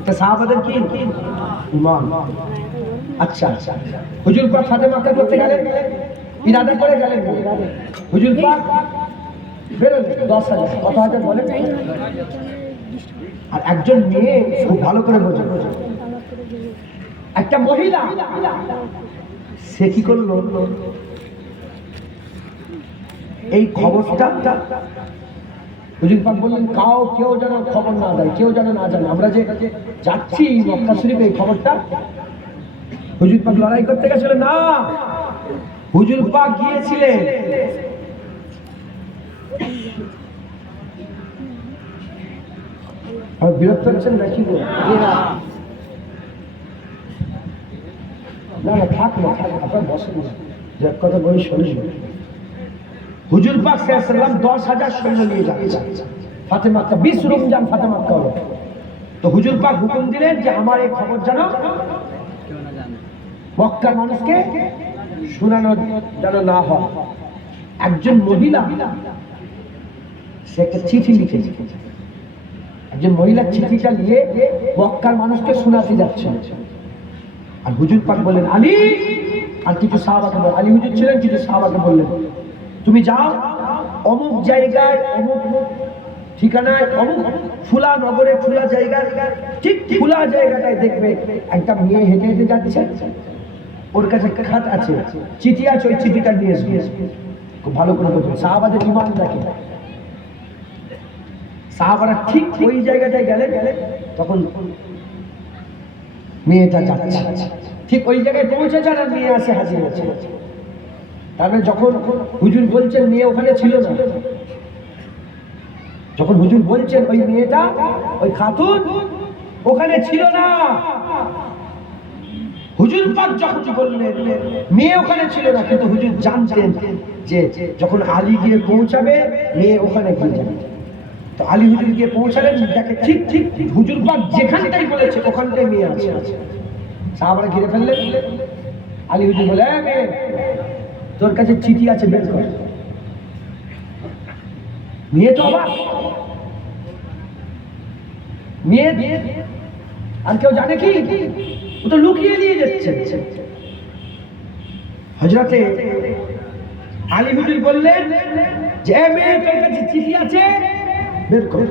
এটা সাহাবাদের কি ঈমান। আচ্ছা আচ্ছা, হুজুর পাক ফাতে মক্কা করতে গেলেন, ইরাদা করে গেলেন, হুজুর পাক বেরোলেন 10,000 কত হাজার বলে, আর একজন মেয়ে, খুব ভালো করে বোঝো, একটা মহিলা, সে কি করলো, এই খবরটা হুজুর পাক বললেন কেউ যেন খবর না দেয়, কেউ যেন না জানে আমরা যে যাচ্ছি মক্কা শরীফে, এই খবরটা হুজুর পাক লড়াই করতে গেছিলেন না, হুজুর পাক গিয়েছিলেন আর বিরক্ত হচ্ছেন নাকি গো? না না থাক না, আপনার বসেন না, যে কথা বলি শোনেন। হুজুর পাক সাল্লাল্লাহু আলাইহি ওয়াসাল্লাম 10,000 সৈন্য নিয়ে যাচ্ছেন ফাতে মক্কা, 20 রমজান ফাতে মক্কা হলো। তো হুজুর পাক হুকুম দিলেন যে আমার এই খবর যেন মক্কার মানুষকে শোনানো যেন না হয়। একজন মহিলা সে একটা চিঠি লিখেছে, একজন মহিলা চিঠিটা নিয়ে মক্কার মানুষকে শোনাতে যাচ্ছে, আর হুজুর পাক বললেন আলী, আর কিছু সাহাবাকে বললেন, আলী হুজুর ছিলেন, কিছু সাহাবাকে বললেন তুমি যাও অমুক জায়গায়, অমুক ঠিকানায়, অমুক ফুলা নগরে, ফুলা জায়গায়, ঠিক ফুলা জায়গাটায় দেখবে একটা মেয়ে হেঁটে হেঁটে যাচ্ছে, ওর কাছে খাত আছে, চিঠি আছে, ওই চিঠিটা নিয়ে আসবে। খুব ভালো করে বলবেন, সাহাবাদের ঈমান দেখে, সাহাবারা ঠিক ওই জায়গাটায় গেলে তখন মেয়েটা যাচ্ছে, ঠিক ওই জায়গায় পৌঁছেছে, আর মেয়ে আসে হাজির আছে। তারপরে যখন হুজুর বলছেন মেয়ে ওখানে ছিল না, যখন হুজুর বলছেন ওই মেয়েটা, ওই খাতুন ওখানে ছিল না, হুজুর পাক যখন বললেন মেয়ে ওখানে ছিল না, কিন্তু হুজুর জানতেন যে যখন আলী গিয়ে পৌঁছাবে মেয়ে ওখানে গিয়ে যাবে। তো আলী হুজুর গিয়ে পৌঁছালেন, দেখে ঠিক ঠিক হুজুর পাক যেখানটাই বলেছে ওখানটাই মেয়ে আছে। সাহাবারা ঘিরে ফেললেন, আলী হুজুর বলে মেয়ে তোর কাছে চিঠি আছে, বের কর। মেয়ে তো অবাক, মেয়ে আর কেউ জানে কি, ও তো লুকিয়ে দিয়ে যাচ্ছে। হযরতে আলী হুজুর বললেন যে মেয়ে তোর কাছে চিঠি আছে, বের কর।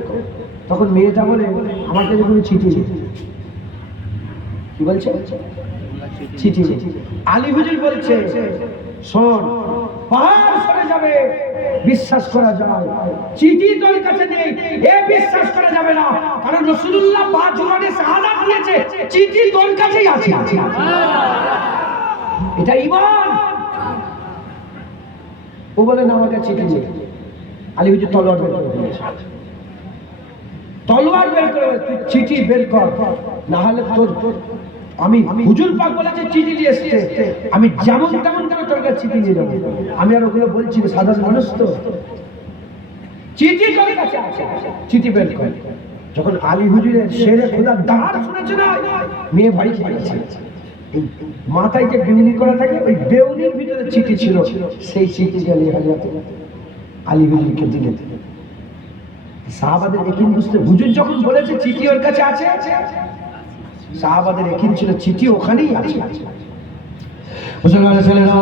তখন মেয়েটা বলে আমার কাছে কোনো চিঠি নেই। কি বলছে? চিঠি। আলী হুজুর বলছে শোন, পাহাড় সরে যাবে বিশ্বাস করা যায়, চিঠি তোর কাছে নেই এ বিশ্বাস করা যাবে না, কারণ রাসূলুল্লাহ 5 জোয়ানে শাহাদাত দিয়েছে, চিঠি তোর কাছেই আছে। এটা ঈমান। ও বলে না আমার কাছে চিঠি নেই। আলী হুজুর তলোয়ার বের করে দিয়েছে, তলোয়ার বের করে চিঠি বের কর, না হলে তোর, আমি হুজুর পাক বলেছে চিঠি দিয়ে এসেছে, আমি যেমন তেমন করে তোর কাছে চিঠি নিয়ে যাবো। আমি আর ওগুলো বলছি না, সাধারণ মানুষ তো, চিঠি তোর কাছে আছে, চিঠি বের কর। যখন আলী হুজুরের শেরে খোদা দাঁড় শুনেছে না, মেয়ে ভাই খেয়েছে, মাথায় যে বেউনি করা থাকে ওই বেউনির ভিতরে চিঠি ছিল, সেই চিঠি নিয়ে আলী হুজুরকে দিলেন। সাহাবাদের একিন বুঝতে, হুজুর যখন বলেছে চিঠি ওর কাছে আছে, সাহাবাদের একিন ছিল চিঠি ওখানেই আছে। মুসলমানের ছেলেরা,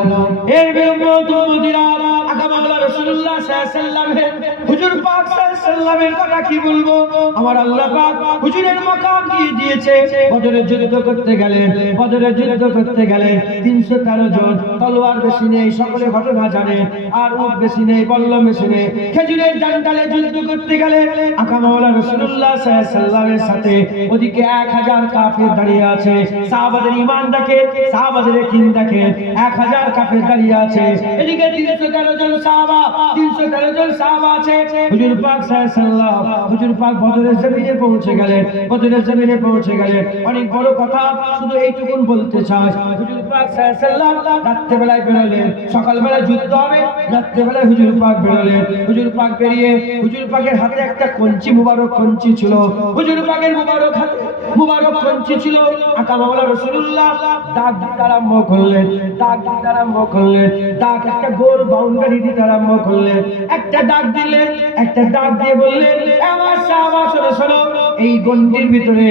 এর বিরুদ্ধে উম্মতিরা আগামী রাসূলুল্লাহ সাল্লাল্লাহু আলাইহি ওয়াসাল্লামের, হুজুর পাক সাল্লাল্লাহু আলাইহি ওয়াসাল্লামের কথা কি বলবো। আমার আল্লাহ পাক হুজুরের মাকাম দিয়ে দিয়েছে। বদরের যুদ্ধ করতে গেলেন, বদরের যুদ্ধ করতে গেলেন 313 জন, তলোয়ার বেশি নেই, সকলে ঘটনা জানে, আর উট বেশি নেই, বল্লম বেশি নেই, খেজুরের ডান্ডালে যুদ্ধ করতে গেলেন আগামী রাসূলুল্লাহ সাল্লাল্লাহু আলাইহি ওয়াসাল্লামের সাথে। ওদিকে 1000 কাফের দাঁড়িয়ে আছে, সাহাবাদের ঈমান দেখে, সাহাবাদের কিন দেখে, 1000 কাফের দাঁড়িয়ে আছে। এদিকে 313 জন সাহাবা সাহাবা, 313 জন সাহাবা আছে। হুজুর পাক সাল্লাল্লাহু আলাইহি ওয়াসাল্লাম হুজুর পাক বদরের জমিনে পৌঁছে গেলেন। বদরের জমিনে পৌঁছে গেলেন। অনেক বড় কথা, শুধু এইটুকুন বলতে চাই, হুজুর পাক সাল্লাল্লাহু আলাইহি ওয়াসাল্লাম রাত্রে বেলায় বেরোলেন। সকালবেলা যুদ্ধ হবে, রাত্রে বেলায় হুজুর পাক বেরোলেন। হুজুর পাক বেরিয়ে হুজুর পাকের হাতে একটা কঞ্চি, মুবারক কঞ্চি ছিল। হুজুর পাকের মুবারক হাতে মুবারক কঞ্চি ছিল। আকা মাওলা রাসূলুল্লাহ দাগ দিতে আরম্ভ করলেন, দাগ দিতে আরম্ভ করলেন, দাগ একটা গোল বাউন্ডারি দিতে আরম্ভ করলেন। একটা দাগ দিলেন, একটা দাগ দিয়ে বললেন, আমার সাহাবা শোনো শোনো, এই গন্ডির ভিতরে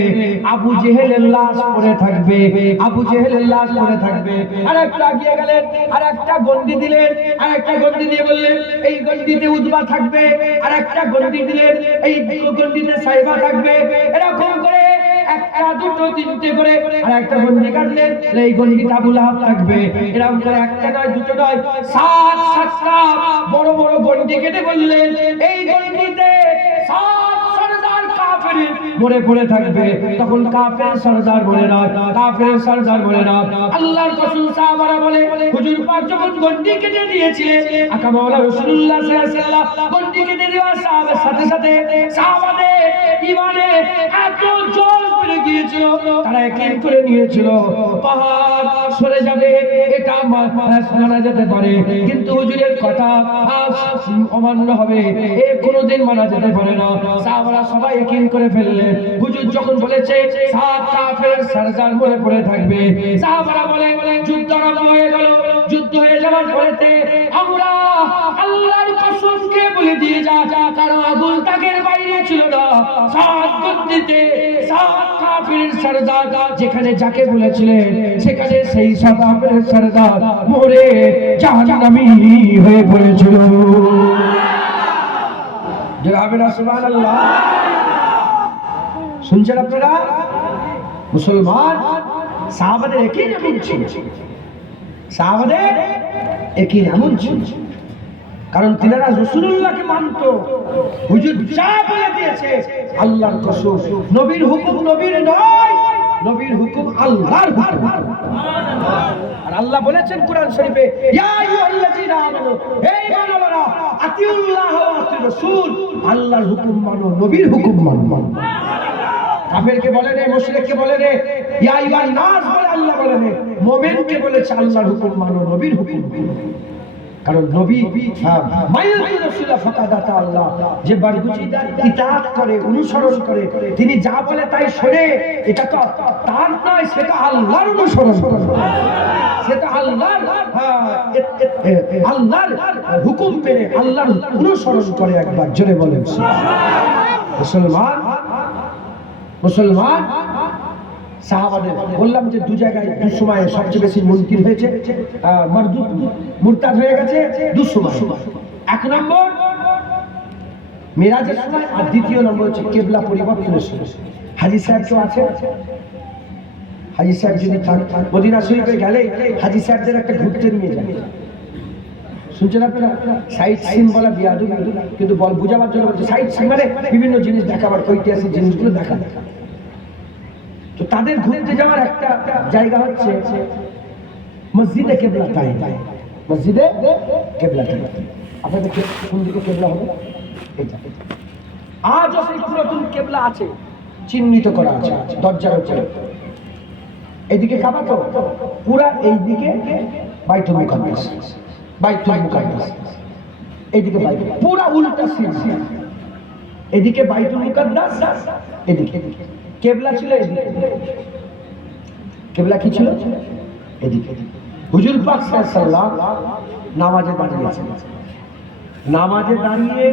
আবু জেহেলের লাশ পড়ে থাকবে, আবু জেহেলের লাশ পড়ে থাকবে। আর একটা গিয়ে গেলেন, আর একটা গন্ডি দিলেন, আর একটা গন্ডি দিয়ে বললেন, এই গন্ডিতে উতবা থাকবে। আর একটা গন্ডি দিলেন, এই গন্ডিতে সাইবা থাকবে। এরকম করে একটা, দুটো, তিনটে করে আর একটা গন্ডি কাটলেন, এই গন্ডিতে আবু লাহাব থাকবে। এরকম করে একটা নয়, দুটো নয়, 7-7টা বড় বড় গন্ডি কেটে বললেন, এই গন্ডিতে 7 সরদার কাফের মরে পড়ে থাকবে। তখন কাফের সরদার বলে না, কাফের সরদার বলে না। আল্লাহর কসম, সাহাবারা বলে, হুজুর পাক যখন গন্ডি কেটে দিয়েছিলেন, আকা মাওলা রাসূলুল্লাহ সাল্লাল্লাহু আলাইহি ওয়াসাল্লাম গন্ডি কেটে দেওয়ার সাথে সাথে সাহাবাদের ঈমানে এত জোর বেড়ে গিয়েছিল, তারা একই করে নিয়েছিল পাহাড় সরে যাবে এটা মানা যেতে পারে, কিন্তু হুজুরের কথা অমান্য হবে এ কোনোদিন মানা যেতে পারে না। সাহাবারা সবাই একই করে ফেললেন। হুজুর যখন বলেছে 7 কাফের সরদার মরে পড়ে থাকবে, সাহাবারা বলে যুদ্ধ আরম্ভ হয়ে গেল। যুদ্ধ হয়ে যাওয়ার পরেতে আমরা আল্লাহর কসমকে বলে দিয়ে যা, কারণ আবুল তাকের বাইরে ছিল না। 7 গন্ডিতে 7 কাফের সরদার, যেখানে যাকে বলেছিলেন সেখানে সেই 7 কাফের সরদার মরে জাহান্নামী হয়ে পড়েছিল। জনাবেরা সুবহানাল্লাহ। শুনছেন আপনারা? মুসলমান সাহাবাদের একই এমন ছিল, সাহাবাদের একই এমন ছিল, কারণ তিনারা রাসূলুল্লাহকে মানত। হুজুর যা বলে দিয়েছে আল্লাহর কসম, নবীর হুকুম নবীর নয়, নবীর হুকুম আল্লাহর হুকুম। আর আল্লাহ বলেছেন কোরআন শরীফে, ইয়া আইয়ুহাল্লাযীনা আমানু, হে ঈমানওয়ালারা, আতিউল্লাহ ওয়া আতিউর রাসূল, আল্লাহর হুকুম মানো, নবীর হুকুম মানো। কাফেরকে বলে রে, মুশরিককে বলে রে, ইয়া আইয়ুহান নাস বলে আল্লাহ বলে রে, মুমিনকে বলেছে আল্লাহর হুকুম মানো, নবীর হুকুম মানো। কারণ নবী মাইয়াতুর রাসূলুল্লাহ ফাকাদাতা আল্লাহ, যে বারগুচিদার ইতাআত করে, অনুসরণ করে, তিনি যা বলে তাই শোনে, এটা তো তার নয়, সেটা আল্লাহর অনুসরণ করে, সেটা আল্লাহর আল্লাহর হুকুম মেনে আল্লাহর অনুসরণ করে। একবার জোরে বলেন মুসলমান। মুসলমান সাহাবাদের বললাম যে 2 জায়গায় 2 সময়ে সবচেয়ে বেশি মুনকির হয়েছে, মারদুদ মুরতাদ হয়ে গেছে 2 সময়। 1 নম্বর মিরাজের সময়, আর 2য় নম্বর হচ্ছে কিবলা পরিবর্তনের সময়। হাজী সাহেব কেউ আছে? হাজী সাহেব যদি মদিনা শরীফে গেলে হাজী সাহেবদের একটা ঘুরতে নিয়ে যায়। শুনছেন আপনারা? সাইট সিন বলা বিয়াদু, কিন্তু বল বুঝাবার জন্য বলছে সাইট সিন মানে বিভিন্ন জিনিস দেখাবার, ঐতিহাসিক জিনিসগুলো দেখা। তো তাদের ঘুরতে যাওয়ার একটা জায়গা হচ্ছে মসজিদে কিবলাতাইন। মসজিদে কিবলাতাইন আপনাদের কোন দিকে কিবলা হবে? এটা আজও সেই পুরাতন কিবলা আছে, চিহ্নিত করা আছে দরজার উপরে। এদিকে কাবা, তো পুরা এইদিকে বাইতুল মুকাদ্দাস, বাইতুল মুকাদ্দাস, এইদিকে বাইতুল, পুরা উল্টা সিন। এদিকে বাইতুল মুকাদ্দাস, এদিকে কিবলা ছিল এদিকে। কিবলা কি ছিল? এদিকে। হুজুর পাক সাল্লাল্লাহু আলাইহি ওয়াসাল্লাম নামাজে দাঁড়িয়েছেন। নামাজে দাঁড়িয়ে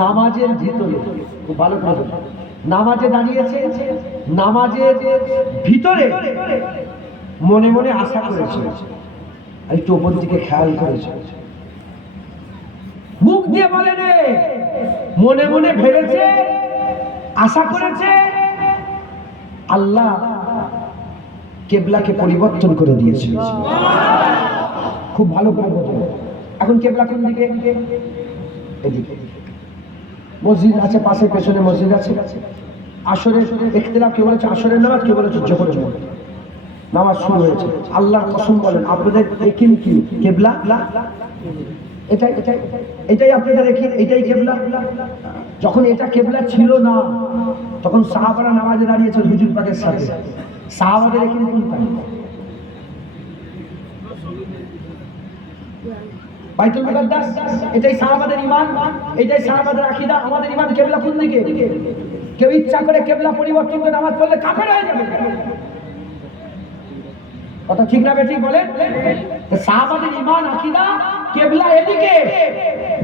নামাজের ভিতরে, খুব ভালো করে নামাজে দাঁড়িয়েছে, নামাজের ভিতরে মনে মনে আশা করেছে, আর একটু উপর দিকে খেয়াল করেছে, মুখ দিয়ে বলে রে, মনে মনে ভেবেছে, আশা করেছে, আল্লাহ কিবলাকে পরিবর্তন করে দিয়েছে। খুব ভালো করে বোঝো। এখন কিবলা কোন দিকে? এদিকে। মসজিদ আছে পাশে, পেছনে মসজিদ আছে। আসরের ইখতিলাফ, কেউ বলেছে আসরের নামাজ, কেউ বলেছে জোহরের নামাজ শুরু হয়েছে। আল্লাহর কসম বলেন, আপনাদের একিন কি কিবলা? এটাই এটাই এটাই আপনারা দেখেন, এটাই কেবলা। যখন এটা কেবলা ছিল না তখন সাহাবারা নামাজে দাঁড়িয়েছিল হুজুর পাকের সাথে। সাহাবাদের এখানে কোনটা? বাইতুল মুকাদ্দাস। এটাই সাহাবাদের ঈমান, এটাই সাহাবাদের আকীদা। আমাদের ঈমান কেবলা কোন দিকে? কেউ ইচ্ছা করে কেবলা পরিবর্তন করে নামাজ পড়লে কাফের হয়ে যাবে। কথা ঠিক না বেঠিক বলেন? সাহাবাদের ঈমান আকীদা কেবলা এদিকে,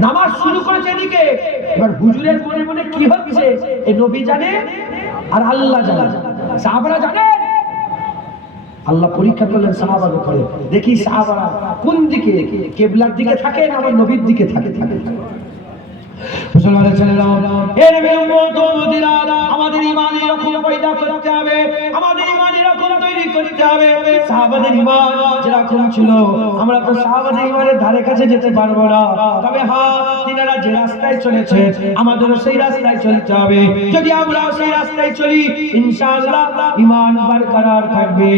নামাজ শুরু করেছে এদিকে। এবার হুজুরের মনে মনে কি হচ্ছে এই নবী জানে আর আল্লাহ জানে। সাহাবারা জানে, আল্লাহ পরীক্ষা করলেন সাহাবাদের করে, দেখি সাহাবারা কোন দিকে, কেবলার দিকে থাকে না আমার নবীর দিকে থাকে। মুসলমানের ছেলেরা, এর আমাদের ঈমান এরকম পয়দা করতে হবে, আমাদের ঈমান এরকম তৈরি করতে হবে। সাহাবাদের ঈমান যেরকম ছিল, আমরা তো সাহাবাদের ঈমানের ধারে কাছে যেতে পারবো না। তবে হ্যাঁ, তিনারা যে রাস্তায় চলেছে আমাদেরও সেই রাস্তায় চলতে হবে। যদি আমরা সেই রাস্তায় চলি ইনশাআল্লাহ ঈমান বরকরার থাকবে।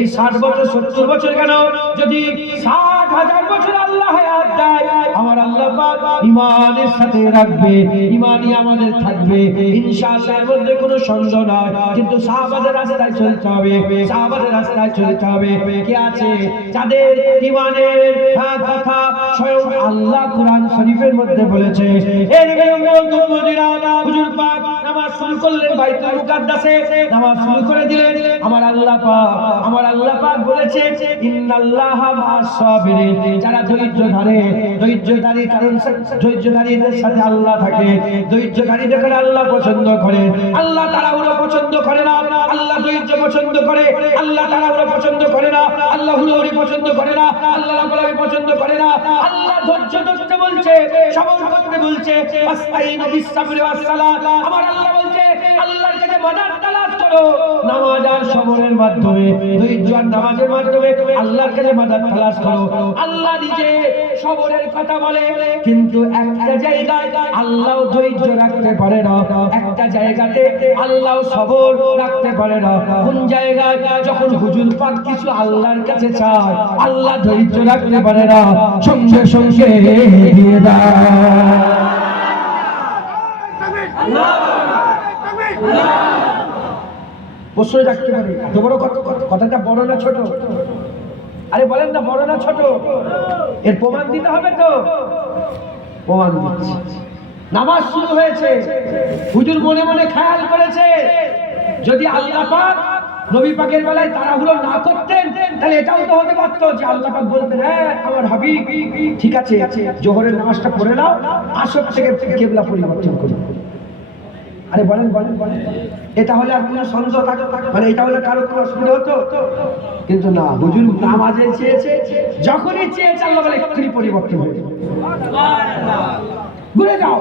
এই 60 বছর 70 বছর কেন, যদি 60,000 বছর আল্লাহ হায়াত দেয়, আমার আল্লাহ পাক ঈমানের সাথে রাখবে, ঈমানই আমাদের থাকবে ইনশাআল্লাহ, এর মধ্যে কোনো সন্দেহ নাই। কিন্তু সাহাবাদের রাস্তায় চলতে হবে, সাহাবাদের রাস্তায় চলতে হবে। কে আছে যাদের ঈমানের কথা স্বয়ং আল্লাহ কোরআন শরীফের মধ্যে বলেছে। এর হুজুর পাক নামাজ শুরু করলেন বাইতুল মুকাদ্দাসে, নামাজ শুরু করে দিলেন। আমার আল্লাহ পাক বলেছে ইন্নাল্লাহা মা'আস সাবিরিন, যারা ধৈর্য ধরে, ধৈর্যধারী, কারণ ধৈর্যধারীদের সাথে আল্লাহ থাকে। ধৈর্যধারীদের আল্লাহ পছন্দ করে, আল্লাহ তাড়াহুড়ো পছন্দ করে না। আল্লাহ ধৈর্য পছন্দ করে, আল্লাহ তাড়াহুড়ো পছন্দ করে না। আল্লাহ হুড়োহুড়ি পছন্দ করে না, আল্লাহ লাফালাফি পছন্দ করে না। আল্লাহ ধৈর্য ধরতে বলছে, সবর করতে বলছে। আস্তাইনু বিস-সাবরি ওয়াস-সালাত, আমার আল্লাহ বলছে আল্লাহর কাছে মাদাদ তালাশ করো, নামাজ আর সবরের মাধ্যমে, ধৈর্য আর নামাজের মাধ্যমে আল্লাহর কাছে মাদাদ তালাশ করো। আল্লাহ নিজে সবরের কথা বলে, কিন্তু একটা জায়গায় আল্লাহ ধৈর্য রাখতে পারে না, একটা জায়গাতে আল্লাহ সবর রাখতে পারে না। কোন জায়গায়? যখন হুজুর পাক কিছু আল্লাহর কাছে চায়, আল্লাহ ধৈর্য রাখতে পারে না, সঙ্গে সঙ্গে দিয়ে দেয়। প্রশ্ন রাখতে পারে, এত বড় কথাটা বড় না ছোট? আরে বলেন না, বড় না ছোট? এর প্রমাণ দিতে হবে তো, প্রমাণ দিচ্ছি। নামাজ শুরু হয়েছে, হুজুর মনে মনে খেয়াল করেছে যদি আল্লাহ পাক নবী পাকের বেলায় তাড়াহুড়ো না করতেন তাহলে এটাও তো হতে পারতো যে আল্লাহ পাক বলতেন, হ্যাঁ আমার হাবিব ঠিক আছে জোহরের নামাজটা পড়ে নাও, আসর থেকে কিবলা পরিবর্তন করো। আরে বলেন, এটা হলে আর কোনো সন্দেহ থাকতো, মানে এটা হলে কারো কোনো অসুবিধা হতো? কিন্তু না, হুজুর নামাজে চেয়েছে, যখনই চেয়েছে আল্লাহ বলে এক্ষুনি পরিবর্তন হয়ে যাবে, ঘুরে যাও।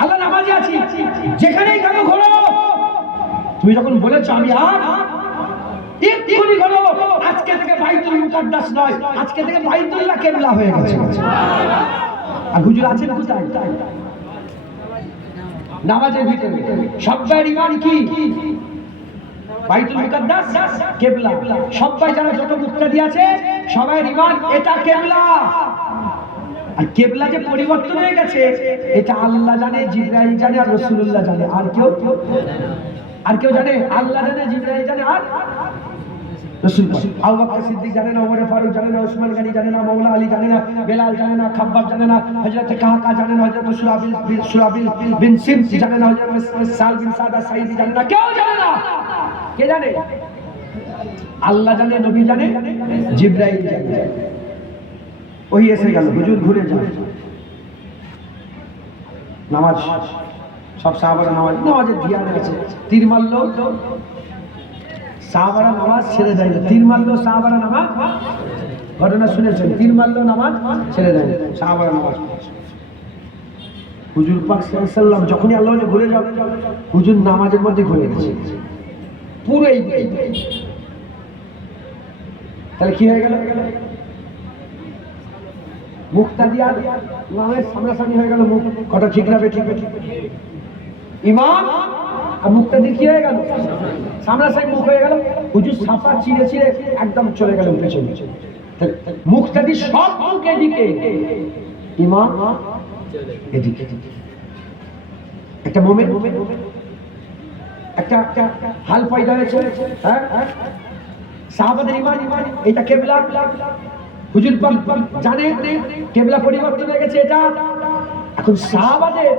আল্লাহ নামাজে আছি, যেখানেই থাকো ঘোরো। তুমি যখন বলেছো আমি আর এক্ষুনি ঘোরো, আজকে থেকে বাইতুল মুকাদ্দাস নয়, আজকে থেকে বাইতুল্লাহ কিবলা হয়ে গেছে। আর হুজুর আছেন কোথায়? নামাজের ভিতরে। সবার ঈমান কি? বাইতুল মুকাদ্দাস কিবলা। সবাই যারা যত মুক্তাদি আছে সবাই ঈমান এটা কিবলা। আর কিবলা যে পরিবর্তন হয়ে গেছে এটা আল্লাহ জানে, জিবরাইল জানে, আর রাসূলুল্লাহ জানে। আর কেউ জানে? আল্লাহ জানে, জিবরাইল জানে, আর রাসূল। আবু বকর সিদ্দিক জানে না, ওমর ফারুক জানে না, ওসমান গনি জানে না, মাওলা আলী জানে না, বেলাল জানে না, খাব্বাব জানে না, হযরত কাহকা জানে না, হযরত সুরাবিল বিন সিমস জানে না, হযরত সাল বিন সাদা সাইদি জানে না, কেউ জানে না। কে জানে? আল্লাহ জানে, নবী জানে, জিবরাইল জানে। ওই এসে গেল, হুজুর ঘুরে যায়। নামাজ, সব সাহাবারা নামাজের ধ্যান আছে। তীর মারলো, সাহাবারা নামাজ ছেড়ে দেয় না। তীর মারলো, সাহাবারা নামাজ, ঘটনা শুনেছেন, তীর মারলো, নামাজ ছেড়ে দেয় না, সাহাবারা নামাজ। হুজুর পাক সাল্লাল্লাহু আলাইহি ওয়াসাল্লাম যখনই আল্লাহ বলে ঘুরে যাও, হুজুর নামাজের মধ্যে ঘুরে গেছে পুরো। তাহলে কি হয়ে গেল? মুক্তাদি আর ইমামের সামনাসামনি হয়ে গেল। কথা ঠিক না বেঠিক? ইমাম আর মুক্তাদি কি হয়ে গেল? সামনাসামনি মুখ হয়ে গেল। হুজুর সাফা চিড়ে একদম চলে গেল পেছনে। মুক্তাদি সব মুখ এদিকে, ইমাম এদিকে। একটা মোমেন্ট, একটা হাল পয়দা হয়েছে। হ্যাঁ, সাহাবাদের ইমান, এটা কেবলা। হুজুর পাক জানে কেবলা পরিবর্তন হয়ে গেছে। এটা এখন সাহাবাদের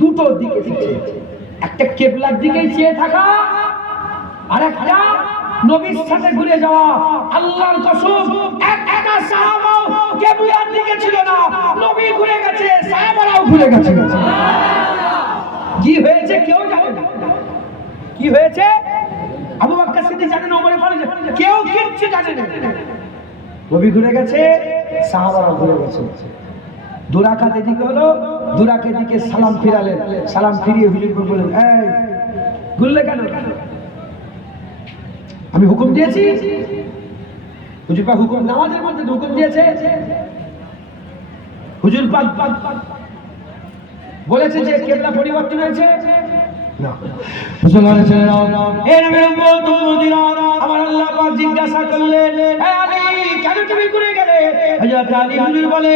দুটো দিকে চেয়ে, একটা কেবলার দিকেই চেয়ে থাকা, আর একটা নবীর সাথে ঘুরে যাওয়া। আল্লাহর কসম, একটা সাহাবাও কেবলার দিকে ছিল না, নবী ঘুরে গেছে, সাহাবারাও ঘুরে গেছে। কি হয়েছে কেউ জানে না, কি হয়েছে আবু বকর সিদ্দিক জানে না, ওমর ফারুক জানে না, কেউ কিচ্ছু জানে না। নবী ঘুরে গেছে, সাহাবারাও ঘুরে গেছে। দুরাকাত এদিকে হলো, দুরাকের দিকে সালাম ফিরালেন, সালাম ফিরিয়ে হুজুর বললেন, এই ঘুরলে কেন? আমি হুকুম দিয়েছি। হুজুর পাক হুকুম, নামাজের মধ্যে হুকুম দিয়েছে। হুজুর পাক বলেছে যে কিবলা পরিবর্তন হয়েছে না। মুসলমানের ছেলেরা, এ নবীর উম্মত উম্মতিরা, আমার আল্লাহ পাক জিজ্ঞাসা করলেন, হে আলী, কেন তুমি ঘুরে গেলে? হযরত আলী হুজুর বলে,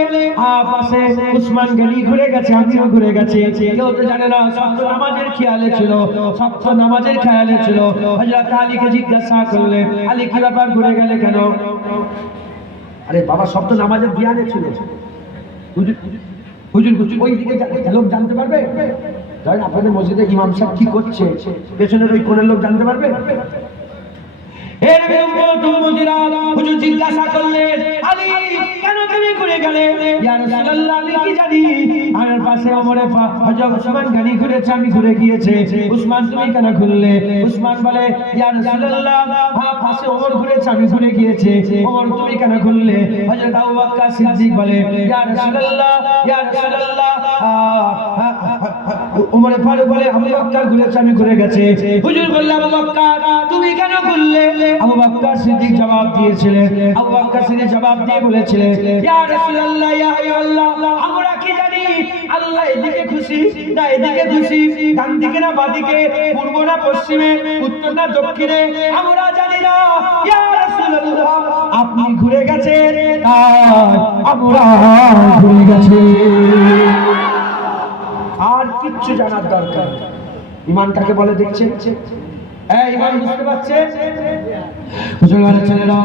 পাশে উসমান গনি ঘুরে গেছে, আমিও ঘুরে গেছি। কেউ তো জানে না, সব তো নামাজের খেয়ালে ছিল, সব তো নামাজের খেয়ালে ছিল। হযরত আলীকে জিজ্ঞাসা করলেন, আলী কি ব্যাপার, ঘুরে গেলে কেন? আরে বাবা, সব তো নামাজের ধ্যানে ছিল। হুজুর হুজুর ওই দিকে লোক জানতে পারবে? ধরেন আপনাদের মসজিদে ইমাম সাহেব কি করছে, পেছনের ওই কোণের লোক জানতে পারবে? হুজুর জিজ্ঞাসা করলেন, আলী কেন তুমি ঘুরে গেলে? ইয়া রাসূলুল্লাহ, আমি কি জানি। আর পাশে ওমরে হযরত উসমান গনি ঘুরেছে, আমি ঘুরে গিয়েছে। উসমান তুমি কেন ঘুরলে? উসমান বলে, ইয়া রাসূলুল্লাহ, পাশে ওমর ঘুরেছে, আমি ঘুরে গিয়েছে। ওমর তুমি কেন ঘুরলে? হযরত আবু বকর সিদ্দিক বলে, ইয়া রাসূলুল্লাহ, ইয়া রাসূলুল্লাহ, ওমর ফারুক বলে, আবু বকর ঘুরেছে, আমি ঘুরে গেছে। হুজুর বললেন, আবু বকর তুমি কেন ঘুরলে? আবু বকর সিদ্দিক জবাব দিয়েছিলেন, আবু বকর সিদ্দিক জবাব দিয়ে বলেছিলেন, ইয়া রাসূলুল্লাহ, ইয়া হাবিবাল্লাহ, আমরা কি জানি আল্লাহ এদিকে খুশি না এদিকে খুশি, ডান দিকে না বাদিকে, পূর্ব না পশ্চিমে, উত্তর না দক্ষিণে, আমরা জানি না। ইয়া রাসূলুল্লাহ, আপনি ঘুরে গেছেন, আর আমরা ঘুরে গেছি। আর কিচ্ছু জানার দরকার। ঈমান কাকে বলে দেখছেন? এই ঈমান বুঝতে পারছেন? মুসলমানের ছেলেরা,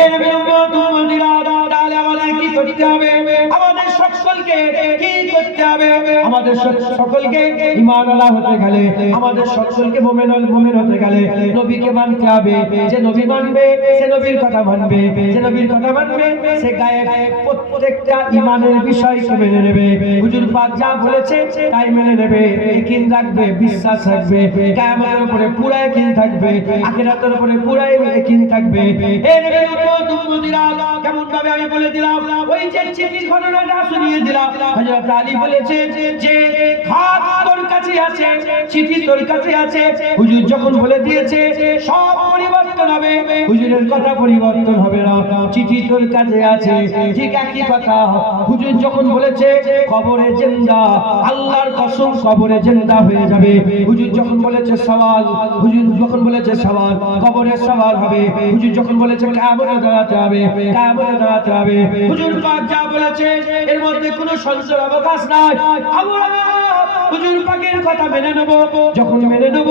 এই নবীর উম্মত উম্মতিরা, তাহলে আমাদের কি করতে হবে? আমাদের সকলকে কি করতে হবে? আমাদের সকলকে ঈমানওয়ালা হতে গেলে, আমাদের সকলকে মুমিন হতে গেলে নবীকে মানতে হবে। যে নবী মানবে সে নবীর কথা মানবে, যে নবীর কথা মানবে সে গায়েব প্রত্যেকটা ঈমানের বিষয়কে মেনে নেবে। হুজুর পাক যা বলেছে তাই মেনে নেবে, ইয়াকিন রাখবে, বিশ্বাস রাখবে, কিয়ামতের উপরে পুরো ইয়াকিন থাকবে, আখিরাতের উপরে পুরো ইয়াকিন থাকবে। এই নবীর উম্মত উম্মতিরা, কেমন ভাবে আমি বলে দিলাম, ওই যে চিঠির ঘটনাটা শুনিয়ে দিলাম। হযরত আলী বলেছে যে খাত তোর কাছে আছে, চিঠি তোর কাছে আছে। হুজুর যখন বলে দিয়েছে সব পরিবর্তন হবে, হুজুরের কথা পরিবর্তন হবে না, চিঠি তোর কাছে আছে। ঠিক একই কথা হুজুর যখন বলেছে কবরে জিন্দা, আল্লাহর কসম কবরে জিন্দা হয়ে যাবে। হুজুর যখন বলেছে সওয়াল, হুজুর যখন বলেছে সওয়াল, কবরে সওয়াল হবে। হুজুর যখন বলেছে কিয়ামতে দাঁড়াতে হবে, কিয়ামতে দাঁড়াতে হবে। হুজুর পাক যা বলেছে এর মধ্যে কোনো সংশয়ের অবকাশ নাই। আমরা হুজুর পাকের কথা মেনে নেব। যখন মেনে নেব,